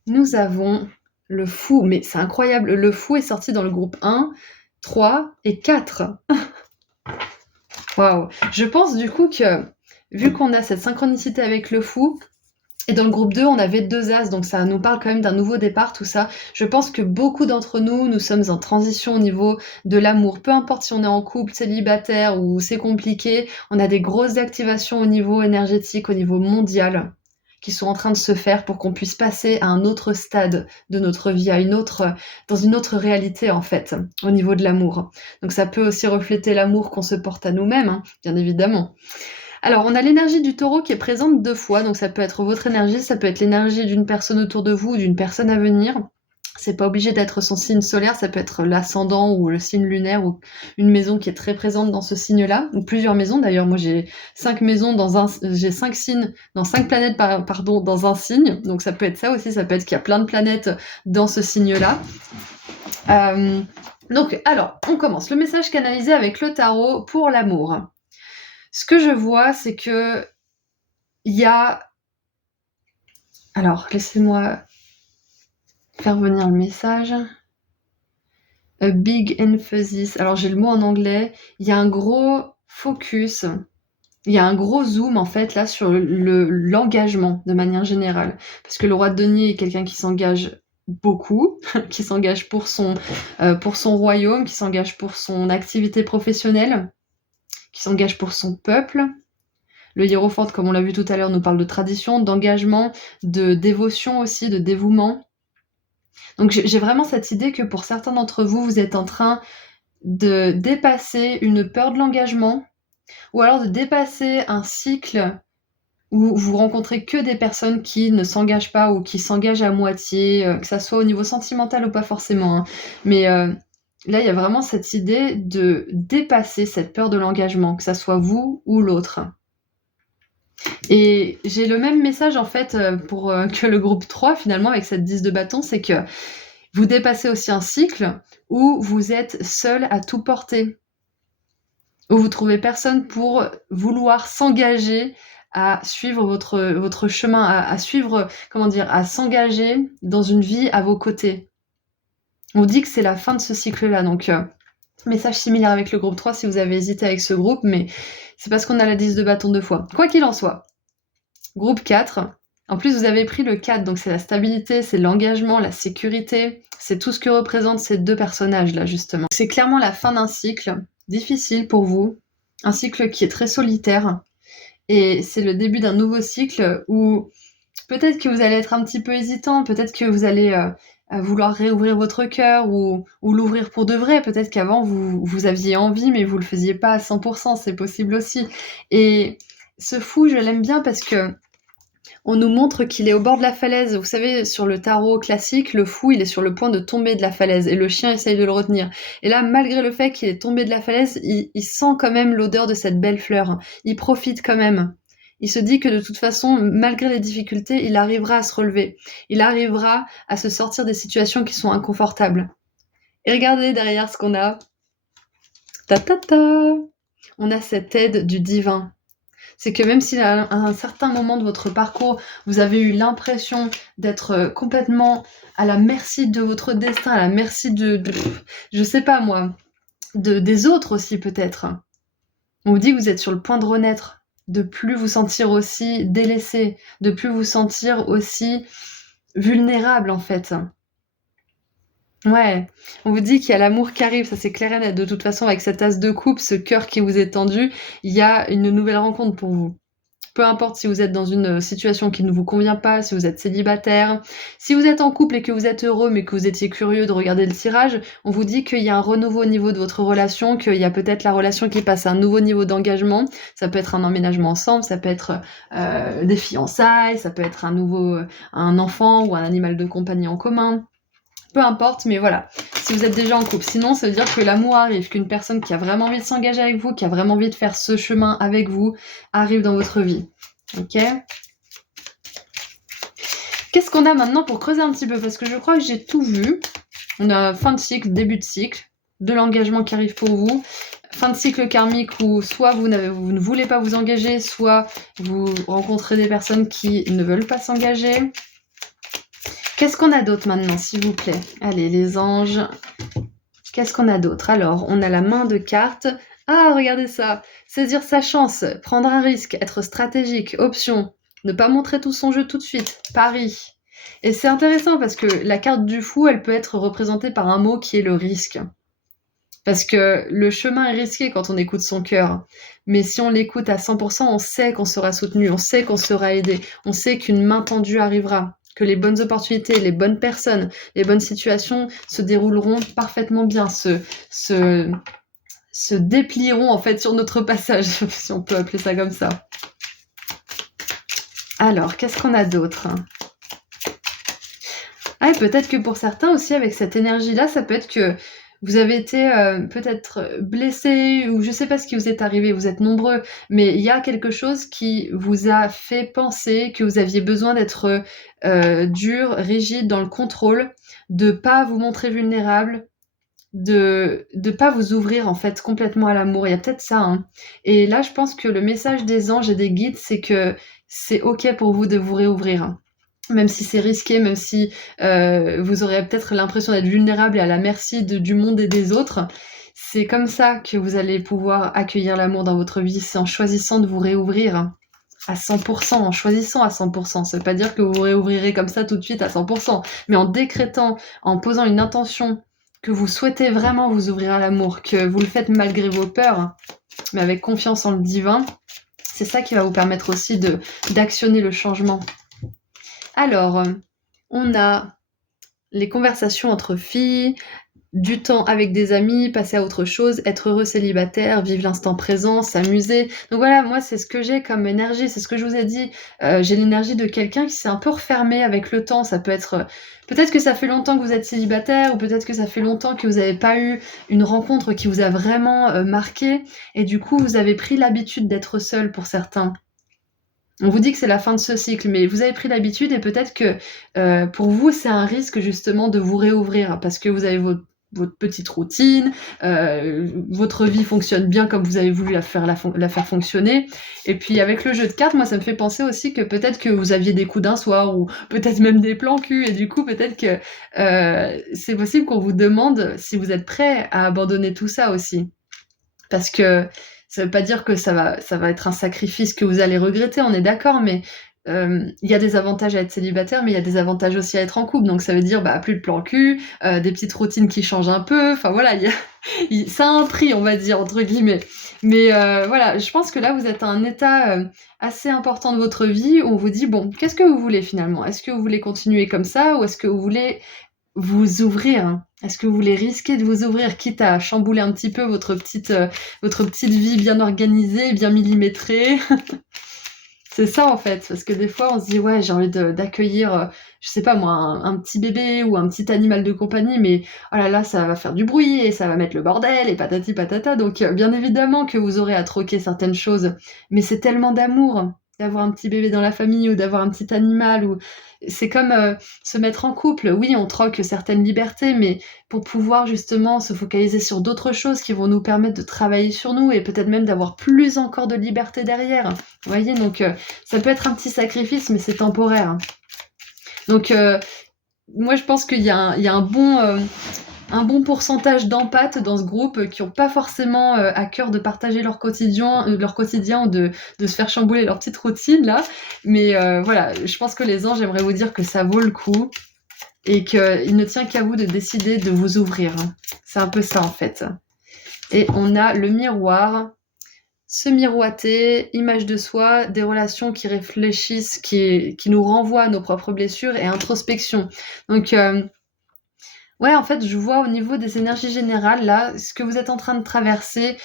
nous avons le fou. Mais c'est incroyable, le fou est sorti dans le groupe 1, 3 et 4. Waouh. Je pense du coup que, vu qu'on a cette synchronicité avec le fou, Et dans le groupe 2, on avait 2 As, donc ça nous parle quand même d'un nouveau départ, tout ça. Je pense que beaucoup d'entre nous, nous sommes en transition au niveau de l'amour. Peu importe si on est en couple, célibataire ou c'est compliqué, on a des grosses activations au niveau énergétique, au niveau mondial, qui sont en train de se faire pour qu'on puisse passer à un autre stade de notre vie, dans une autre réalité en fait, au niveau de l'amour. Donc ça peut aussi refléter l'amour qu'on se porte à nous-mêmes, hein, bien évidemment. Alors, on a l'énergie du taureau qui est présente 2 fois, donc ça peut être votre énergie, ça peut être l'énergie d'une personne autour de vous ou d'une personne à venir. C'est pas obligé d'être son signe solaire, ça peut être l'ascendant ou le signe lunaire ou une maison qui est très présente dans ce signe-là, ou plusieurs maisons. D'ailleurs, moi j'ai 5 maisons j'ai 5 signes, dans 5 planètes, pardon, dans un signe. Donc ça peut être ça aussi, ça peut être qu'il y a plein de planètes dans ce signe-là. Donc, alors, on commence. Le message canalisé avec le tarot pour l'amour. Ce que je vois, c'est que il y a... Alors, laissez-moi faire venir le message. A big emphasis. Alors, j'ai le mot en anglais. Il y a un gros focus. Il y a un gros zoom, en fait, là, sur l'engagement, de manière générale. Parce que le roi de denier est quelqu'un qui s'engage beaucoup, qui s'engage pour son royaume, qui s'engage pour son activité professionnelle, qui s'engage pour son peuple. Le hiérophant, comme on l'a vu tout à l'heure, nous parle de tradition, d'engagement, de dévotion aussi, de dévouement. Donc j'ai vraiment cette idée que pour certains d'entre vous, vous êtes en train de dépasser une peur de l'engagement, ou alors de dépasser un cycle où vous rencontrez que des personnes qui ne s'engagent pas ou qui s'engagent à moitié, que ça soit au niveau sentimental ou pas forcément, hein. Mais là, il y a vraiment cette idée de dépasser cette peur de l'engagement, que ça soit vous ou l'autre. Et j'ai le même message en fait pour que le groupe 3 finalement avec cette 10 de bâton, c'est que vous dépassez aussi un cycle où vous êtes seul à tout porter, où vous trouvez personne pour vouloir s'engager à suivre votre chemin, à suivre, comment dire, à s'engager dans une vie à vos côtés. On dit que c'est la fin de ce cycle-là, donc message similaire avec le groupe 3 si vous avez hésité avec ce groupe, mais c'est parce qu'on a la 10 de bâton 2 fois. Quoi qu'il en soit. Groupe 4. En plus, vous avez pris le 4, donc c'est la stabilité, c'est l'engagement, la sécurité. C'est tout ce que représentent ces 2 personnages-là, justement. C'est clairement la fin d'un cycle difficile pour vous. Un cycle qui est très solitaire. Et c'est le début d'un nouveau cycle où peut-être que vous allez être un petit peu hésitant, peut-être que vous allez vouloir réouvrir votre cœur ou l'ouvrir pour de vrai. Peut-être qu'avant, vous aviez envie, mais vous le faisiez pas à 100%, c'est possible aussi. Et ce fou, je l'aime bien parce que on nous montre qu'il est au bord de la falaise. Vous savez, sur le tarot classique, le fou, il est sur le point de tomber de la falaise et le chien essaye de le retenir. Et là, malgré le fait qu'il est tombé de la falaise, il sent quand même l'odeur de cette belle fleur. Il profite quand même. Il se dit que de toute façon, malgré les difficultés, il arrivera à se relever. Il arrivera à se sortir des situations qui sont inconfortables. Et regardez derrière ce qu'on a. Ta ta ta! On a cette aide du divin. C'est que même si à un certain moment de votre parcours, vous avez eu l'impression d'être complètement à la merci de votre destin, à la merci je sais pas moi, des autres aussi peut-être. On vous dit que vous êtes sur le point de renaître, de plus vous sentir aussi délaissé, de plus vous sentir aussi vulnérable en fait. Ouais, on vous dit qu'il y a l'amour qui arrive, ça c'est clair et net. De toute façon, avec cette as de coupe, ce cœur qui vous est tendu, il y a une nouvelle rencontre pour vous. Peu importe si vous êtes dans une situation qui ne vous convient pas, si vous êtes célibataire, si vous êtes en couple et que vous êtes heureux mais que vous étiez curieux de regarder le tirage, on vous dit qu'il y a un renouveau au niveau de votre relation, qu'il y a peut-être la relation qui passe à un nouveau niveau d'engagement. Ça peut être un emménagement ensemble, ça peut être des fiançailles, ça peut être un enfant ou un animal de compagnie en commun. Peu importe, mais voilà, si vous êtes déjà en couple. Sinon, ça veut dire que l'amour arrive, qu'une personne qui a vraiment envie de s'engager avec vous, qui a vraiment envie de faire ce chemin avec vous, arrive dans votre vie. Ok ? Qu'est-ce qu'on a maintenant pour creuser un petit peu ? Parce que je crois que j'ai tout vu. On a fin de cycle, début de cycle, de l'engagement qui arrive pour vous, fin de cycle karmique où soit vous ne voulez pas vous engager, soit vous rencontrez des personnes qui ne veulent pas s'engager. Qu'est-ce qu'on a d'autre maintenant, s'il vous plaît ? Allez, les anges. Qu'est-ce qu'on a d'autre ? Alors, on a la main de cartes. Ah, regardez ça. Saisir sa chance, prendre un risque, être stratégique, option. Ne pas montrer tout son jeu tout de suite. Pari. Et c'est intéressant parce que la carte du fou, elle peut être représentée par un mot qui est le risque. Parce que le chemin est risqué quand on écoute son cœur. Mais si on l'écoute à 100%, on sait qu'on sera soutenu, on sait qu'on sera aidé, on sait qu'une main tendue arrivera, que les bonnes opportunités, les bonnes personnes, les bonnes situations se dérouleront parfaitement bien, se déplieront en fait sur notre passage, si on peut appeler ça comme ça. Alors, qu'est-ce qu'on a d'autre ? Ah, et peut-être que pour certains aussi, avec cette énergie-là, ça peut être que vous avez été peut-être blessé ou je sais pas ce qui vous est arrivé, vous êtes nombreux, mais il y a quelque chose qui vous a fait penser que vous aviez besoin d'être dur, rigide dans le contrôle, de pas vous montrer vulnérable, de pas vous ouvrir en fait complètement à l'amour. Il y a peut-être ça, hein. Et là, je pense que le message des anges et des guides, c'est que c'est OK pour vous de vous réouvrir. Même si c'est risqué, même si vous aurez peut-être l'impression d'être vulnérable et à la merci du monde et des autres, c'est comme ça que vous allez pouvoir accueillir l'amour dans votre vie. C'est en choisissant de vous réouvrir à 100%, en choisissant à 100%. Ça veut pas dire que vous vous réouvrirez comme ça tout de suite à 100%, mais en décrétant, en posant une intention que vous souhaitez vraiment vous ouvrir à l'amour, que vous le faites malgré vos peurs, mais avec confiance en le divin, c'est ça qui va vous permettre aussi d'actionner le changement. Alors, on a les conversations entre filles, du temps avec des amis, passer à autre chose, être heureux célibataire, vivre l'instant présent, s'amuser. Donc voilà, moi c'est ce que j'ai comme énergie, c'est ce que je vous ai dit. J'ai l'énergie de quelqu'un qui s'est un peu refermé avec le temps. Ça peut être, peut-être que ça fait longtemps que vous êtes célibataire, ou peut-être que ça fait longtemps que vous n'avez pas eu une rencontre qui vous a vraiment marqué, et du coup vous avez pris l'habitude d'être seul pour certains. On vous dit que c'est la fin de ce cycle, mais vous avez pris l'habitude et peut-être que pour vous, c'est un risque justement de vous réouvrir parce que vous avez votre petite routine, votre vie fonctionne bien comme vous avez voulu la faire fonctionner. Et puis avec le jeu de cartes, moi, ça me fait penser aussi que peut-être que vous aviez des coups d'un soir ou peut-être même des plans cul et du coup, peut-être que c'est possible qu'on vous demande si vous êtes prêt à abandonner tout ça aussi. Parce que ça veut pas dire que ça va être un sacrifice que vous allez regretter, on est d'accord, mais il y a des avantages à être célibataire, mais il y a des avantages aussi à être en couple. Donc ça veut dire plus de plan cul, des petites routines qui changent un peu. Enfin voilà, ça a un prix, on va dire entre guillemets. Mais voilà, je pense que là vous êtes à un état assez important de votre vie où on vous dit bon, qu'est-ce que vous voulez finalement ? Est-ce que vous voulez continuer comme ça ou est-ce que vous voulez vous ouvrir? Est-ce que vous voulez risquer de vous ouvrir, quitte à chambouler un petit peu votre petite vie bien organisée, bien millimétrée? C'est ça en fait, parce que des fois on se dit ouais j'ai envie d'accueillir, je sais pas moi, un petit bébé ou un petit animal de compagnie, mais oh là là ça va faire du bruit et ça va mettre le bordel et patati patata, donc bien évidemment que vous aurez à troquer certaines choses, mais c'est tellement d'amour d'avoir un petit bébé dans la famille ou d'avoir un petit animal ou c'est comme se mettre en couple. Oui, on troque certaines libertés, mais pour pouvoir justement se focaliser sur d'autres choses qui vont nous permettre de travailler sur nous et peut-être même d'avoir plus encore de liberté derrière. Vous voyez, donc ça peut être un petit sacrifice, mais c'est temporaire. Donc moi je pense qu'il y a un bon pourcentage d'empathes dans ce groupe qui n'ont pas forcément à cœur de partager leur quotidien ou de se faire chambouler leur petite routine là. Mais voilà, je pense que les anges aimeraient vous dire que ça vaut le coup et qu'il ne tient qu'à vous de décider de vous ouvrir. C'est un peu ça en fait. Et on a le miroir, se miroiter, image de soi, des relations qui réfléchissent, qui nous renvoient à nos propres blessures et introspection. Donc ouais, en fait, je vois au niveau des énergies générales, là, ce que vous êtes en train de traverser,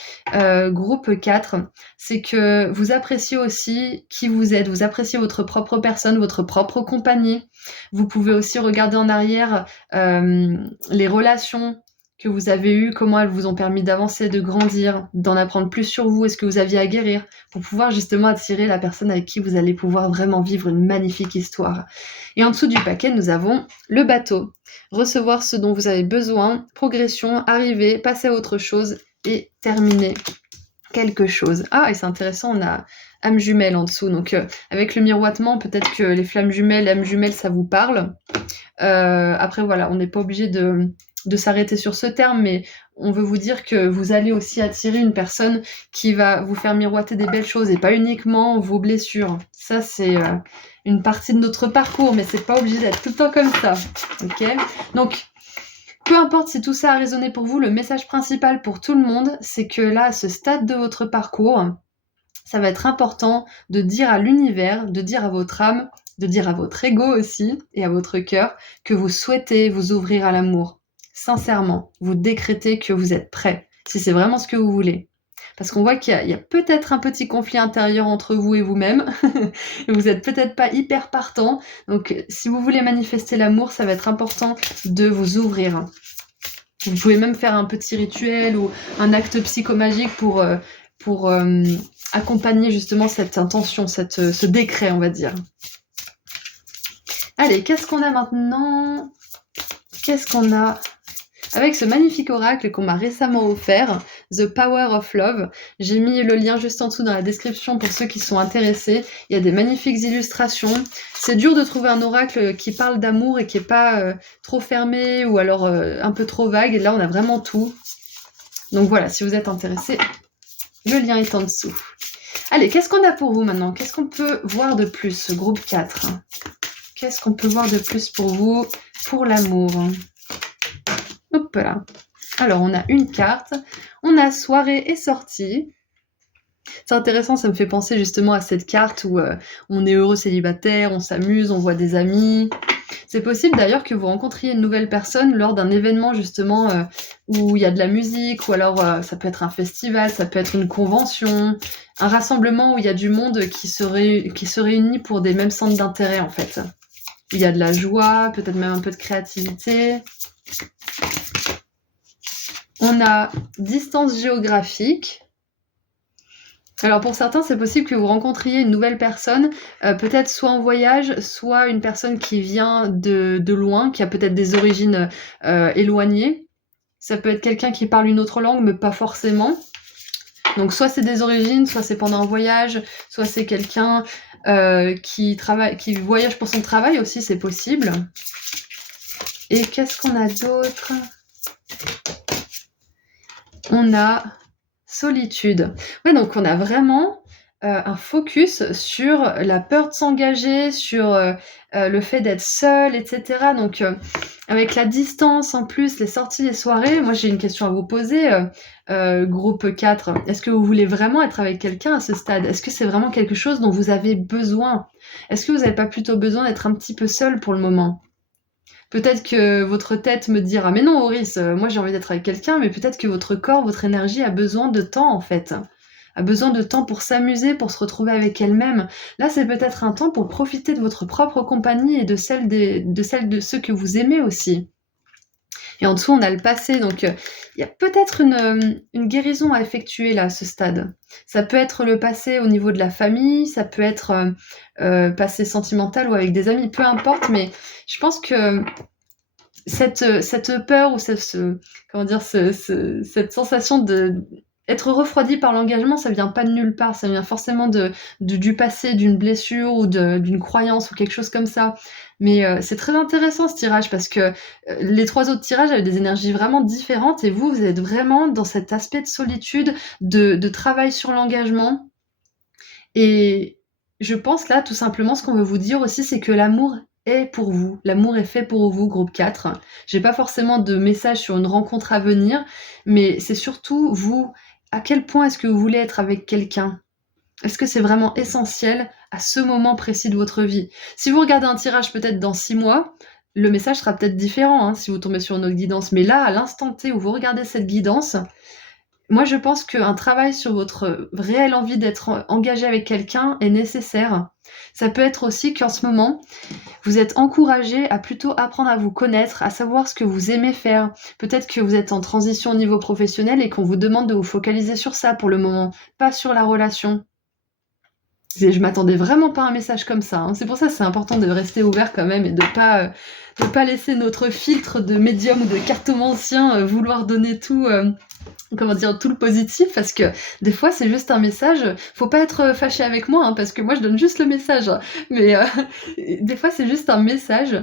groupe 4, c'est que vous appréciez aussi qui vous êtes, vous appréciez votre propre personne, votre propre compagnie. Vous pouvez aussi regarder en arrière, les relations que vous avez eues, comment elles vous ont permis d'avancer, de grandir, d'en apprendre plus sur vous et ce que vous aviez à guérir, pour pouvoir justement attirer la personne avec qui vous allez pouvoir vraiment vivre une magnifique histoire. Et en dessous du paquet, nous avons le bateau. Recevoir ce dont vous avez besoin, progression, arriver, passer à autre chose et terminer quelque chose. Ah, et c'est intéressant, on a âme jumelle en dessous. Donc, avec le miroitement, peut-être que les flammes jumelles, âme jumelle, ça vous parle. Après, voilà, on n'est pas obligé de s'arrêter sur ce terme, mais on veut vous dire que vous allez aussi attirer une personne qui va vous faire miroiter des belles choses et pas uniquement vos blessures. Ça, c'est une partie de notre parcours, mais c'est pas obligé d'être tout le temps comme ça. Ok ? Donc, peu importe si tout ça a résonné pour vous, le message principal pour tout le monde, c'est que là, à ce stade de votre parcours, ça va être important de dire à l'univers, de dire à votre âme, de dire à votre ego aussi et à votre cœur que vous souhaitez vous ouvrir à l'amour. Sincèrement, vous décrétez que vous êtes prêt, si c'est vraiment ce que vous voulez. Parce qu'on voit qu'il y a peut-être un petit conflit intérieur entre vous et vous-même. Vous n'êtes peut-être pas hyper partant. Donc, si vous voulez manifester l'amour, ça va être important de vous ouvrir. Vous pouvez même faire un petit rituel ou un acte psychomagique pour accompagner justement cette intention, ce décret, on va dire. Allez, qu'est-ce qu'on a maintenant ? Qu'est-ce qu'on a ? Avec ce magnifique oracle qu'on m'a récemment offert, The Power of Love, j'ai mis le lien juste en dessous dans la description pour ceux qui sont intéressés. Il y a des magnifiques illustrations. C'est dur de trouver un oracle qui parle d'amour et qui n'est pas trop fermé ou alors un peu trop vague. Et là, on a vraiment tout. Donc voilà, si vous êtes intéressés, le lien est en dessous. Allez, qu'est-ce qu'on a pour vous maintenant ? Qu'est-ce qu'on peut voir de plus, groupe 4 ? Qu'est-ce qu'on peut voir de plus pour vous, pour l'amour ? Hop là. Alors, on a une carte. On a soirée et sortie. C'est intéressant, ça me fait penser justement à cette carte où on est heureux célibataire, on s'amuse, on voit des amis. C'est possible d'ailleurs que vous rencontriez une nouvelle personne lors d'un événement justement où il y a de la musique, ou alors ça peut être un festival, ça peut être une convention, un rassemblement où il y a du monde qui se réunit pour des mêmes centres d'intérêt en fait. Il y a de la joie, peut-être même un peu de créativité. On a distance géographique. Alors pour certains, c'est possible que vous rencontriez une nouvelle personne, peut-être soit en voyage, soit une personne qui vient de loin, qui a peut-être des origines éloignées. Ça peut être quelqu'un qui parle une autre langue, mais pas forcément. Donc soit c'est des origines, soit c'est pendant un voyage, soit c'est quelqu'un qui voyage pour son travail aussi, c'est possible. Et qu'est-ce qu'on a d'autre ? On a solitude. Ouais, donc on a vraiment un focus sur la peur de s'engager, sur le fait d'être seul, etc. Donc avec la distance en plus, les sorties, les soirées, moi j'ai une question à vous poser, groupe 4. Est-ce que vous voulez vraiment être avec quelqu'un à ce stade ? Est-ce que c'est vraiment quelque chose dont vous avez besoin ? Est-ce que vous n'avez pas plutôt besoin d'être un petit peu seul pour le moment ? Peut-être que votre tête me dira « Mais non, Auris, moi j'ai envie d'être avec quelqu'un », mais peut-être que votre corps, votre énergie a besoin de temps en fait. A besoin de temps pour s'amuser, pour se retrouver avec elle-même. Là, c'est peut-être un temps pour profiter de votre propre compagnie et de celle de ceux que vous aimez aussi. Et en dessous, on a le passé, donc il y a peut-être une guérison à effectuer là, à ce stade. Ça peut être le passé au niveau de la famille, ça peut être passé sentimental ou avec des amis, peu importe, mais je pense que cette peur ou cette sensation d'être refroidi par l'engagement, ça vient pas de nulle part, ça vient forcément du passé, d'une blessure ou d'une croyance ou quelque chose comme ça. Mais c'est très intéressant ce tirage parce que les 3 autres tirages avaient des énergies vraiment différentes et vous êtes vraiment dans cet aspect de solitude, de travail sur l'engagement. Et je pense là, tout simplement, ce qu'on veut vous dire aussi, c'est que l'amour est pour vous. L'amour est fait pour vous, groupe 4. J'ai pas forcément de message sur une rencontre à venir, mais c'est surtout vous. À quel point est-ce que vous voulez être avec quelqu'un ? Est-ce que c'est vraiment essentiel à ce moment précis de votre vie ? Si vous regardez un tirage peut-être dans 6 mois, le message sera peut-être différent si vous tombez sur une autre guidance. Mais là, à l'instant T où vous regardez cette guidance, moi je pense qu'un travail sur votre réelle envie d'être engagé avec quelqu'un est nécessaire. Ça peut être aussi qu'en ce moment, vous êtes encouragé à plutôt apprendre à vous connaître, à savoir ce que vous aimez faire. Peut-être que vous êtes en transition au niveau professionnel et qu'on vous demande de vous focaliser sur ça pour le moment, pas sur la relation. Je m'attendais vraiment pas à un message comme ça. C'est pour ça que c'est important de rester ouvert quand même et de pas laisser notre filtre de médium ou de cartomancien vouloir donner tout le positif, parce que des fois c'est juste un message. Faut pas être fâché avec moi parce que moi je donne juste le message, mais des fois c'est juste un message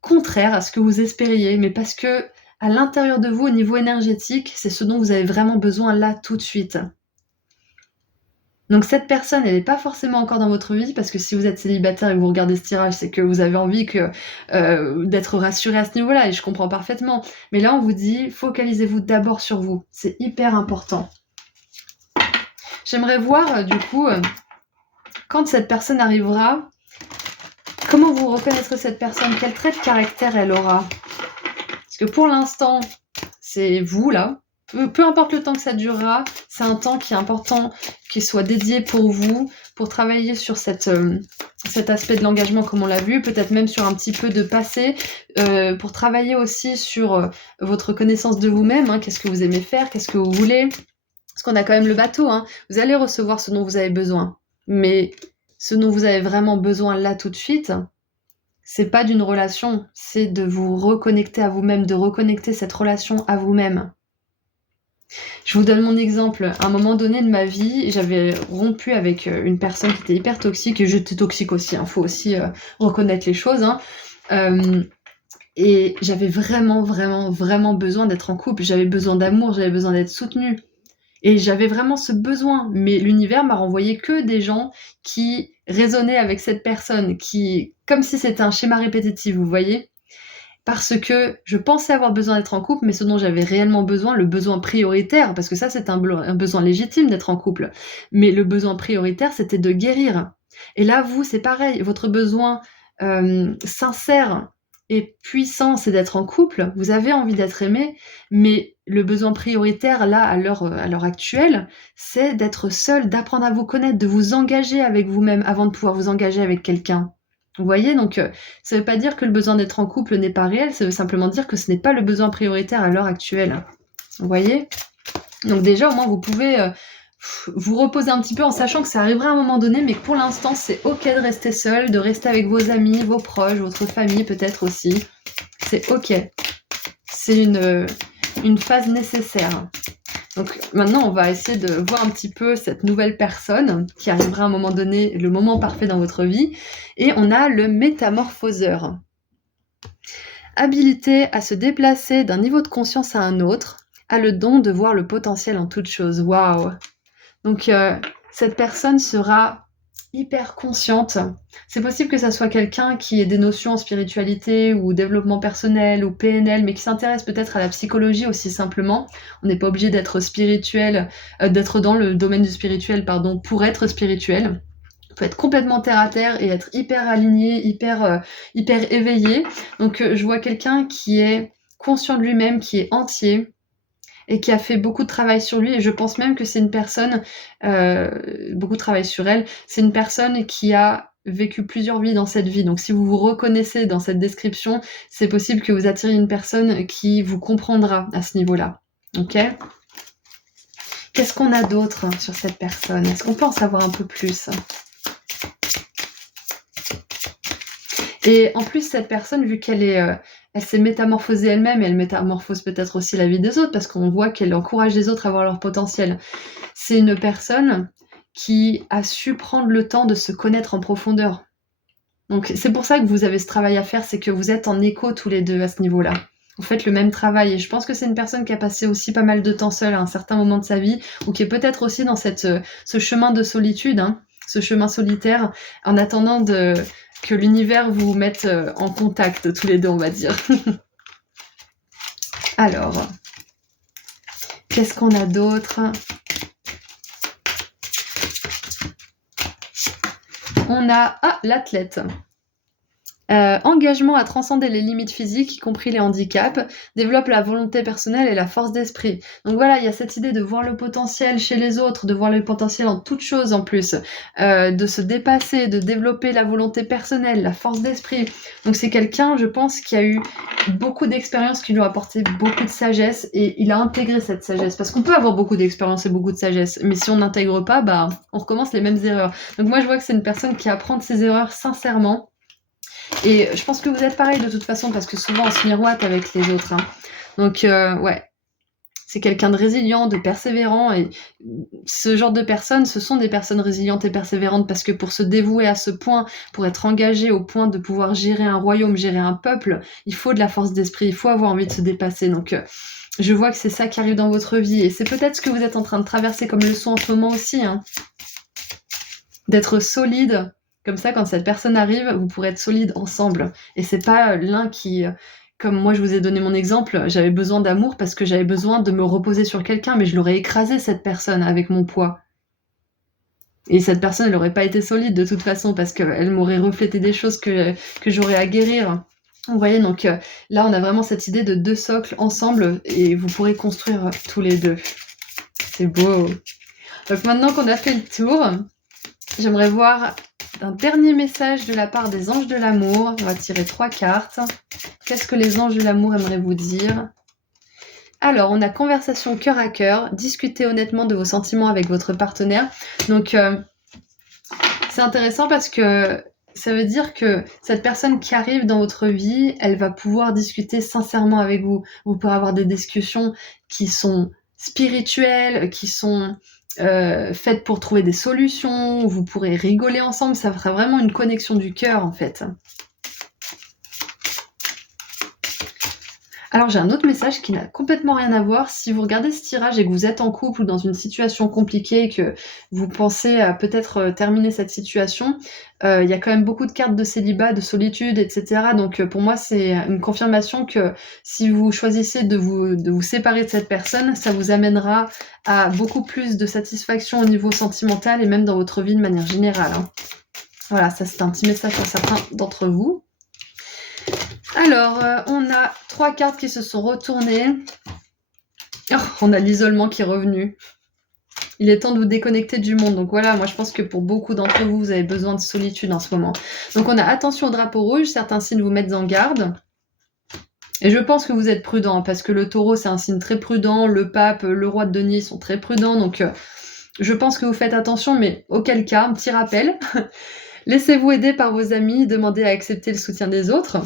contraire à ce que vous espériez, mais parce que à l'intérieur de vous, au niveau énergétique, c'est ce dont vous avez vraiment besoin là, tout de suite. Donc cette personne, elle n'est pas forcément encore dans votre vie, parce que si vous êtes célibataire et que vous regardez ce tirage, c'est que vous avez envie d'être rassuré à ce niveau-là, et je comprends parfaitement. Mais là, on vous dit, focalisez-vous d'abord sur vous. C'est hyper important. J'aimerais voir, du coup, quand cette personne arrivera, comment vous reconnaîtrez cette personne? Quel trait de caractère elle aura? Parce que pour l'instant, c'est vous, là. Peu importe le temps que ça durera, c'est un temps qui est important, qui soit dédié pour vous, pour travailler sur cet aspect de l'engagement comme on l'a vu, peut-être même sur un petit peu de passé, pour travailler aussi sur votre connaissance de vous-même, hein, qu'est-ce que vous aimez faire, qu'est-ce que vous voulez, parce qu'on a quand même le bateau, hein, vous allez recevoir ce dont vous avez besoin, mais ce dont vous avez vraiment besoin là tout de suite, c'est pas d'une relation, c'est de vous reconnecter à vous-même, de reconnecter cette relation à vous-même. Je vous donne mon exemple. À un moment donné de ma vie, j'avais rompu avec une personne qui était hyper toxique, et j'étais toxique aussi, faut aussi reconnaître les choses. Et j'avais vraiment, vraiment, vraiment besoin d'être en couple. J'avais besoin d'amour, j'avais besoin d'être soutenue. Et j'avais vraiment ce besoin. Mais l'univers m'a renvoyé que des gens qui résonnaient avec cette personne, comme si c'était un schéma répétitif, vous voyez ? Parce que je pensais avoir besoin d'être en couple, mais ce dont j'avais réellement besoin, le besoin prioritaire, parce que ça c'est un besoin légitime d'être en couple, mais le besoin prioritaire c'était de guérir. Et là vous c'est pareil, votre besoin sincère et puissant c'est d'être en couple, vous avez envie d'être aimé, mais le besoin prioritaire là à l'heure actuelle, c'est d'être seul, d'apprendre à vous connaître, de vous engager avec vous-même avant de pouvoir vous engager avec quelqu'un. Vous voyez, donc ça ne veut pas dire que le besoin d'être en couple n'est pas réel, ça veut simplement dire que ce n'est pas le besoin prioritaire à l'heure actuelle. Vous voyez? Donc déjà, au moins, vous pouvez vous reposer un petit peu en sachant que ça arrivera à un moment donné, mais que pour l'instant, c'est ok de rester seul, de rester avec vos amis, vos proches, votre famille peut-être aussi. C'est ok. C'est une phase nécessaire. Donc maintenant, on va essayer de voir un petit peu cette nouvelle personne qui arrivera à un moment donné, le moment parfait dans votre vie. Et on a le métamorphoseur. Habilité à se déplacer d'un niveau de conscience à un autre, a le don de voir le potentiel en toute chose. Waouh! Donc cette personne sera hyper consciente. C'est possible que ça soit quelqu'un qui ait des notions en spiritualité ou développement personnel ou PNL, mais qui s'intéresse peut-être à la psychologie aussi simplement. On n'est pas obligé d'être spirituel, d'être dans le domaine du spirituel, pardon, pour être spirituel. On peut être complètement terre à terre et être hyper aligné, hyper éveillé. Donc je vois quelqu'un qui est conscient de lui-même, qui est entier, et qui a fait beaucoup de travail sur lui, et je pense même que c'est une personne, beaucoup de travail sur elle, c'est une personne qui a vécu plusieurs vies dans cette vie. Donc si vous vous reconnaissez dans cette description, c'est possible que vous attiriez une personne qui vous comprendra à ce niveau-là. Ok ? Qu'est-ce qu'on a d'autre sur cette personne? Est-ce qu'on peut en savoir un peu plus? Et en plus, cette personne, vu qu'elle elle s'est métamorphosée elle-même, et elle métamorphose peut-être aussi la vie des autres, parce qu'on voit qu'elle encourage les autres à voir leur potentiel. C'est une personne qui a su prendre le temps de se connaître en profondeur. Donc c'est pour ça que vous avez ce travail à faire, c'est que vous êtes en écho tous les deux à ce niveau-là. Vous faites le même travail, et je pense que c'est une personne qui a passé aussi pas mal de temps seule à un certain moment de sa vie, ou qui est peut-être aussi dans ce chemin de solitude, ce chemin solitaire, en attendant que l'univers vous mette en contact tous les deux, on va dire. Alors, qu'est-ce qu'on a d'autre? On a l'athlète. Engagement à transcender les limites physiques, y compris les handicaps, développe la volonté personnelle et la force d'esprit. Donc voilà, il y a cette idée de voir le potentiel chez les autres, de voir le potentiel en toute chose en plus, de se dépasser, de développer la volonté personnelle, la force d'esprit. Donc c'est quelqu'un, je pense, qui a eu beaucoup d'expériences qui lui ont apporté beaucoup de sagesse, et il a intégré cette sagesse. Parce qu'on peut avoir beaucoup d'expérience et beaucoup de sagesse, mais si on n'intègre pas, on recommence les mêmes erreurs. Donc moi je vois que c'est une personne qui apprend de ses erreurs sincèrement. Et je pense que vous êtes pareil de toute façon, parce que souvent on se miroite avec les autres. Donc ouais, c'est quelqu'un de résilient, de persévérant et ce genre de personnes, ce sont des personnes résilientes et persévérantes parce que pour se dévouer à ce point, pour être engagé au point de pouvoir gérer un royaume, gérer un peuple, il faut de la force d'esprit, il faut avoir envie de se dépasser. Donc, je vois que c'est ça qui arrive dans votre vie et c'est peut-être ce que vous êtes en train de traverser comme leçon en ce moment aussi, hein. D'être solide, comme ça, quand cette personne arrive, vous pourrez être solide ensemble. Et c'est pas l'un qui, comme moi je vous ai donné mon exemple, j'avais besoin d'amour parce que j'avais besoin de me reposer sur quelqu'un, mais je l'aurais écrasé cette personne avec mon poids. Et cette personne, elle aurait pas été solide de toute façon parce qu'elle m'aurait reflété des choses que j'aurais à guérir. Vous voyez, donc là, on a vraiment cette idée de 2 socles ensemble et vous pourrez construire tous les 2. C'est beau. Donc maintenant qu'on a fait le tour, j'aimerais voir un dernier message de la part des anges de l'amour. On va tirer 3 cartes. Qu'est-ce que les anges de l'amour aimeraient vous dire? Alors, on a conversation cœur à cœur. Discutez honnêtement de vos sentiments avec votre partenaire. Donc, c'est intéressant parce que ça veut dire que cette personne qui arrive dans votre vie, elle va pouvoir discuter sincèrement avec vous. Vous pourrez avoir des discussions qui sont spirituelles, qui sont faites pour trouver des solutions. Vous pourrez rigoler ensemble. Ça fera vraiment une connexion du cœur, en fait. Alors j'ai un autre message qui n'a complètement rien à voir. Si vous regardez ce tirage et que vous êtes en couple ou dans une situation compliquée et que vous pensez à peut-être terminer cette situation, il y a quand même beaucoup de cartes de célibat, de solitude, etc. Donc pour moi, c'est une confirmation que si vous choisissez de vous séparer de cette personne, ça vous amènera à beaucoup plus de satisfaction au niveau sentimental et même dans votre vie de manière générale, hein. Voilà, ça c'est un petit message pour certains d'entre vous. Alors, on a 3 cartes qui se sont retournées. Oh, on a l'isolement qui est revenu. Il est temps de vous déconnecter du monde. Donc voilà, moi je pense que pour beaucoup d'entre vous, vous avez besoin de solitude en ce moment. Donc on a attention au drapeau rouge, certains signes vous mettent en garde. Et je pense que vous êtes prudent, parce que le taureau c'est un signe très prudent, le pape, le roi de denier sont très prudents. Donc je pense que vous faites attention, mais auquel cas, un petit rappel. Laissez-vous aider par vos amis, demandez à accepter le soutien des autres.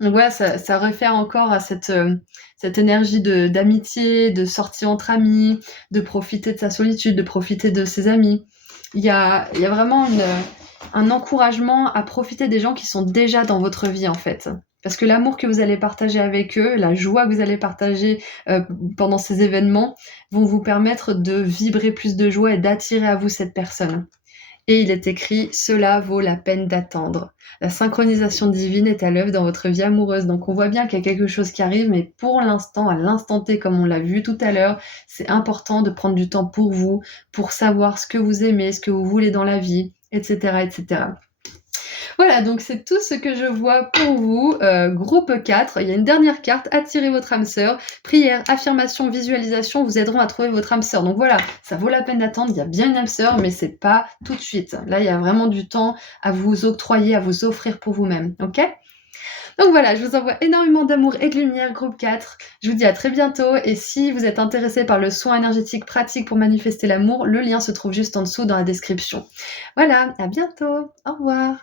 Donc voilà, ça réfère encore à cette énergie d'amitié, de sortie entre amis, de profiter de sa solitude, de profiter de ses amis. Il y a vraiment un encouragement à profiter des gens qui sont déjà dans votre vie, en fait. Parce que l'amour que vous allez partager avec eux, la joie que vous allez partager pendant ces événements, vont vous permettre de vibrer plus de joie et d'attirer à vous cette personne. Et il est écrit « Cela vaut la peine d'attendre ». La synchronisation divine est à l'œuvre dans votre vie amoureuse. Donc on voit bien qu'il y a quelque chose qui arrive, mais pour l'instant, à l'instant T, comme on l'a vu tout à l'heure, c'est important de prendre du temps pour vous, pour savoir ce que vous aimez, ce que vous voulez dans la vie, etc. etc. Voilà, donc c'est tout ce que je vois pour vous. Groupe 4, il y a une dernière carte, attirez votre âme sœur. Prière, affirmation, visualisation vous aideront à trouver votre âme sœur. Donc voilà, ça vaut la peine d'attendre, il y a bien une âme sœur, mais c'est pas tout de suite. Là, il y a vraiment du temps à vous octroyer, à vous offrir pour vous-même, ok ? Donc voilà, je vous envoie énormément d'amour et de lumière, groupe 4. Je vous dis à très bientôt et si vous êtes intéressé par le soin énergétique pratique pour manifester l'amour, le lien se trouve juste en dessous dans la description. Voilà, à bientôt, au revoir.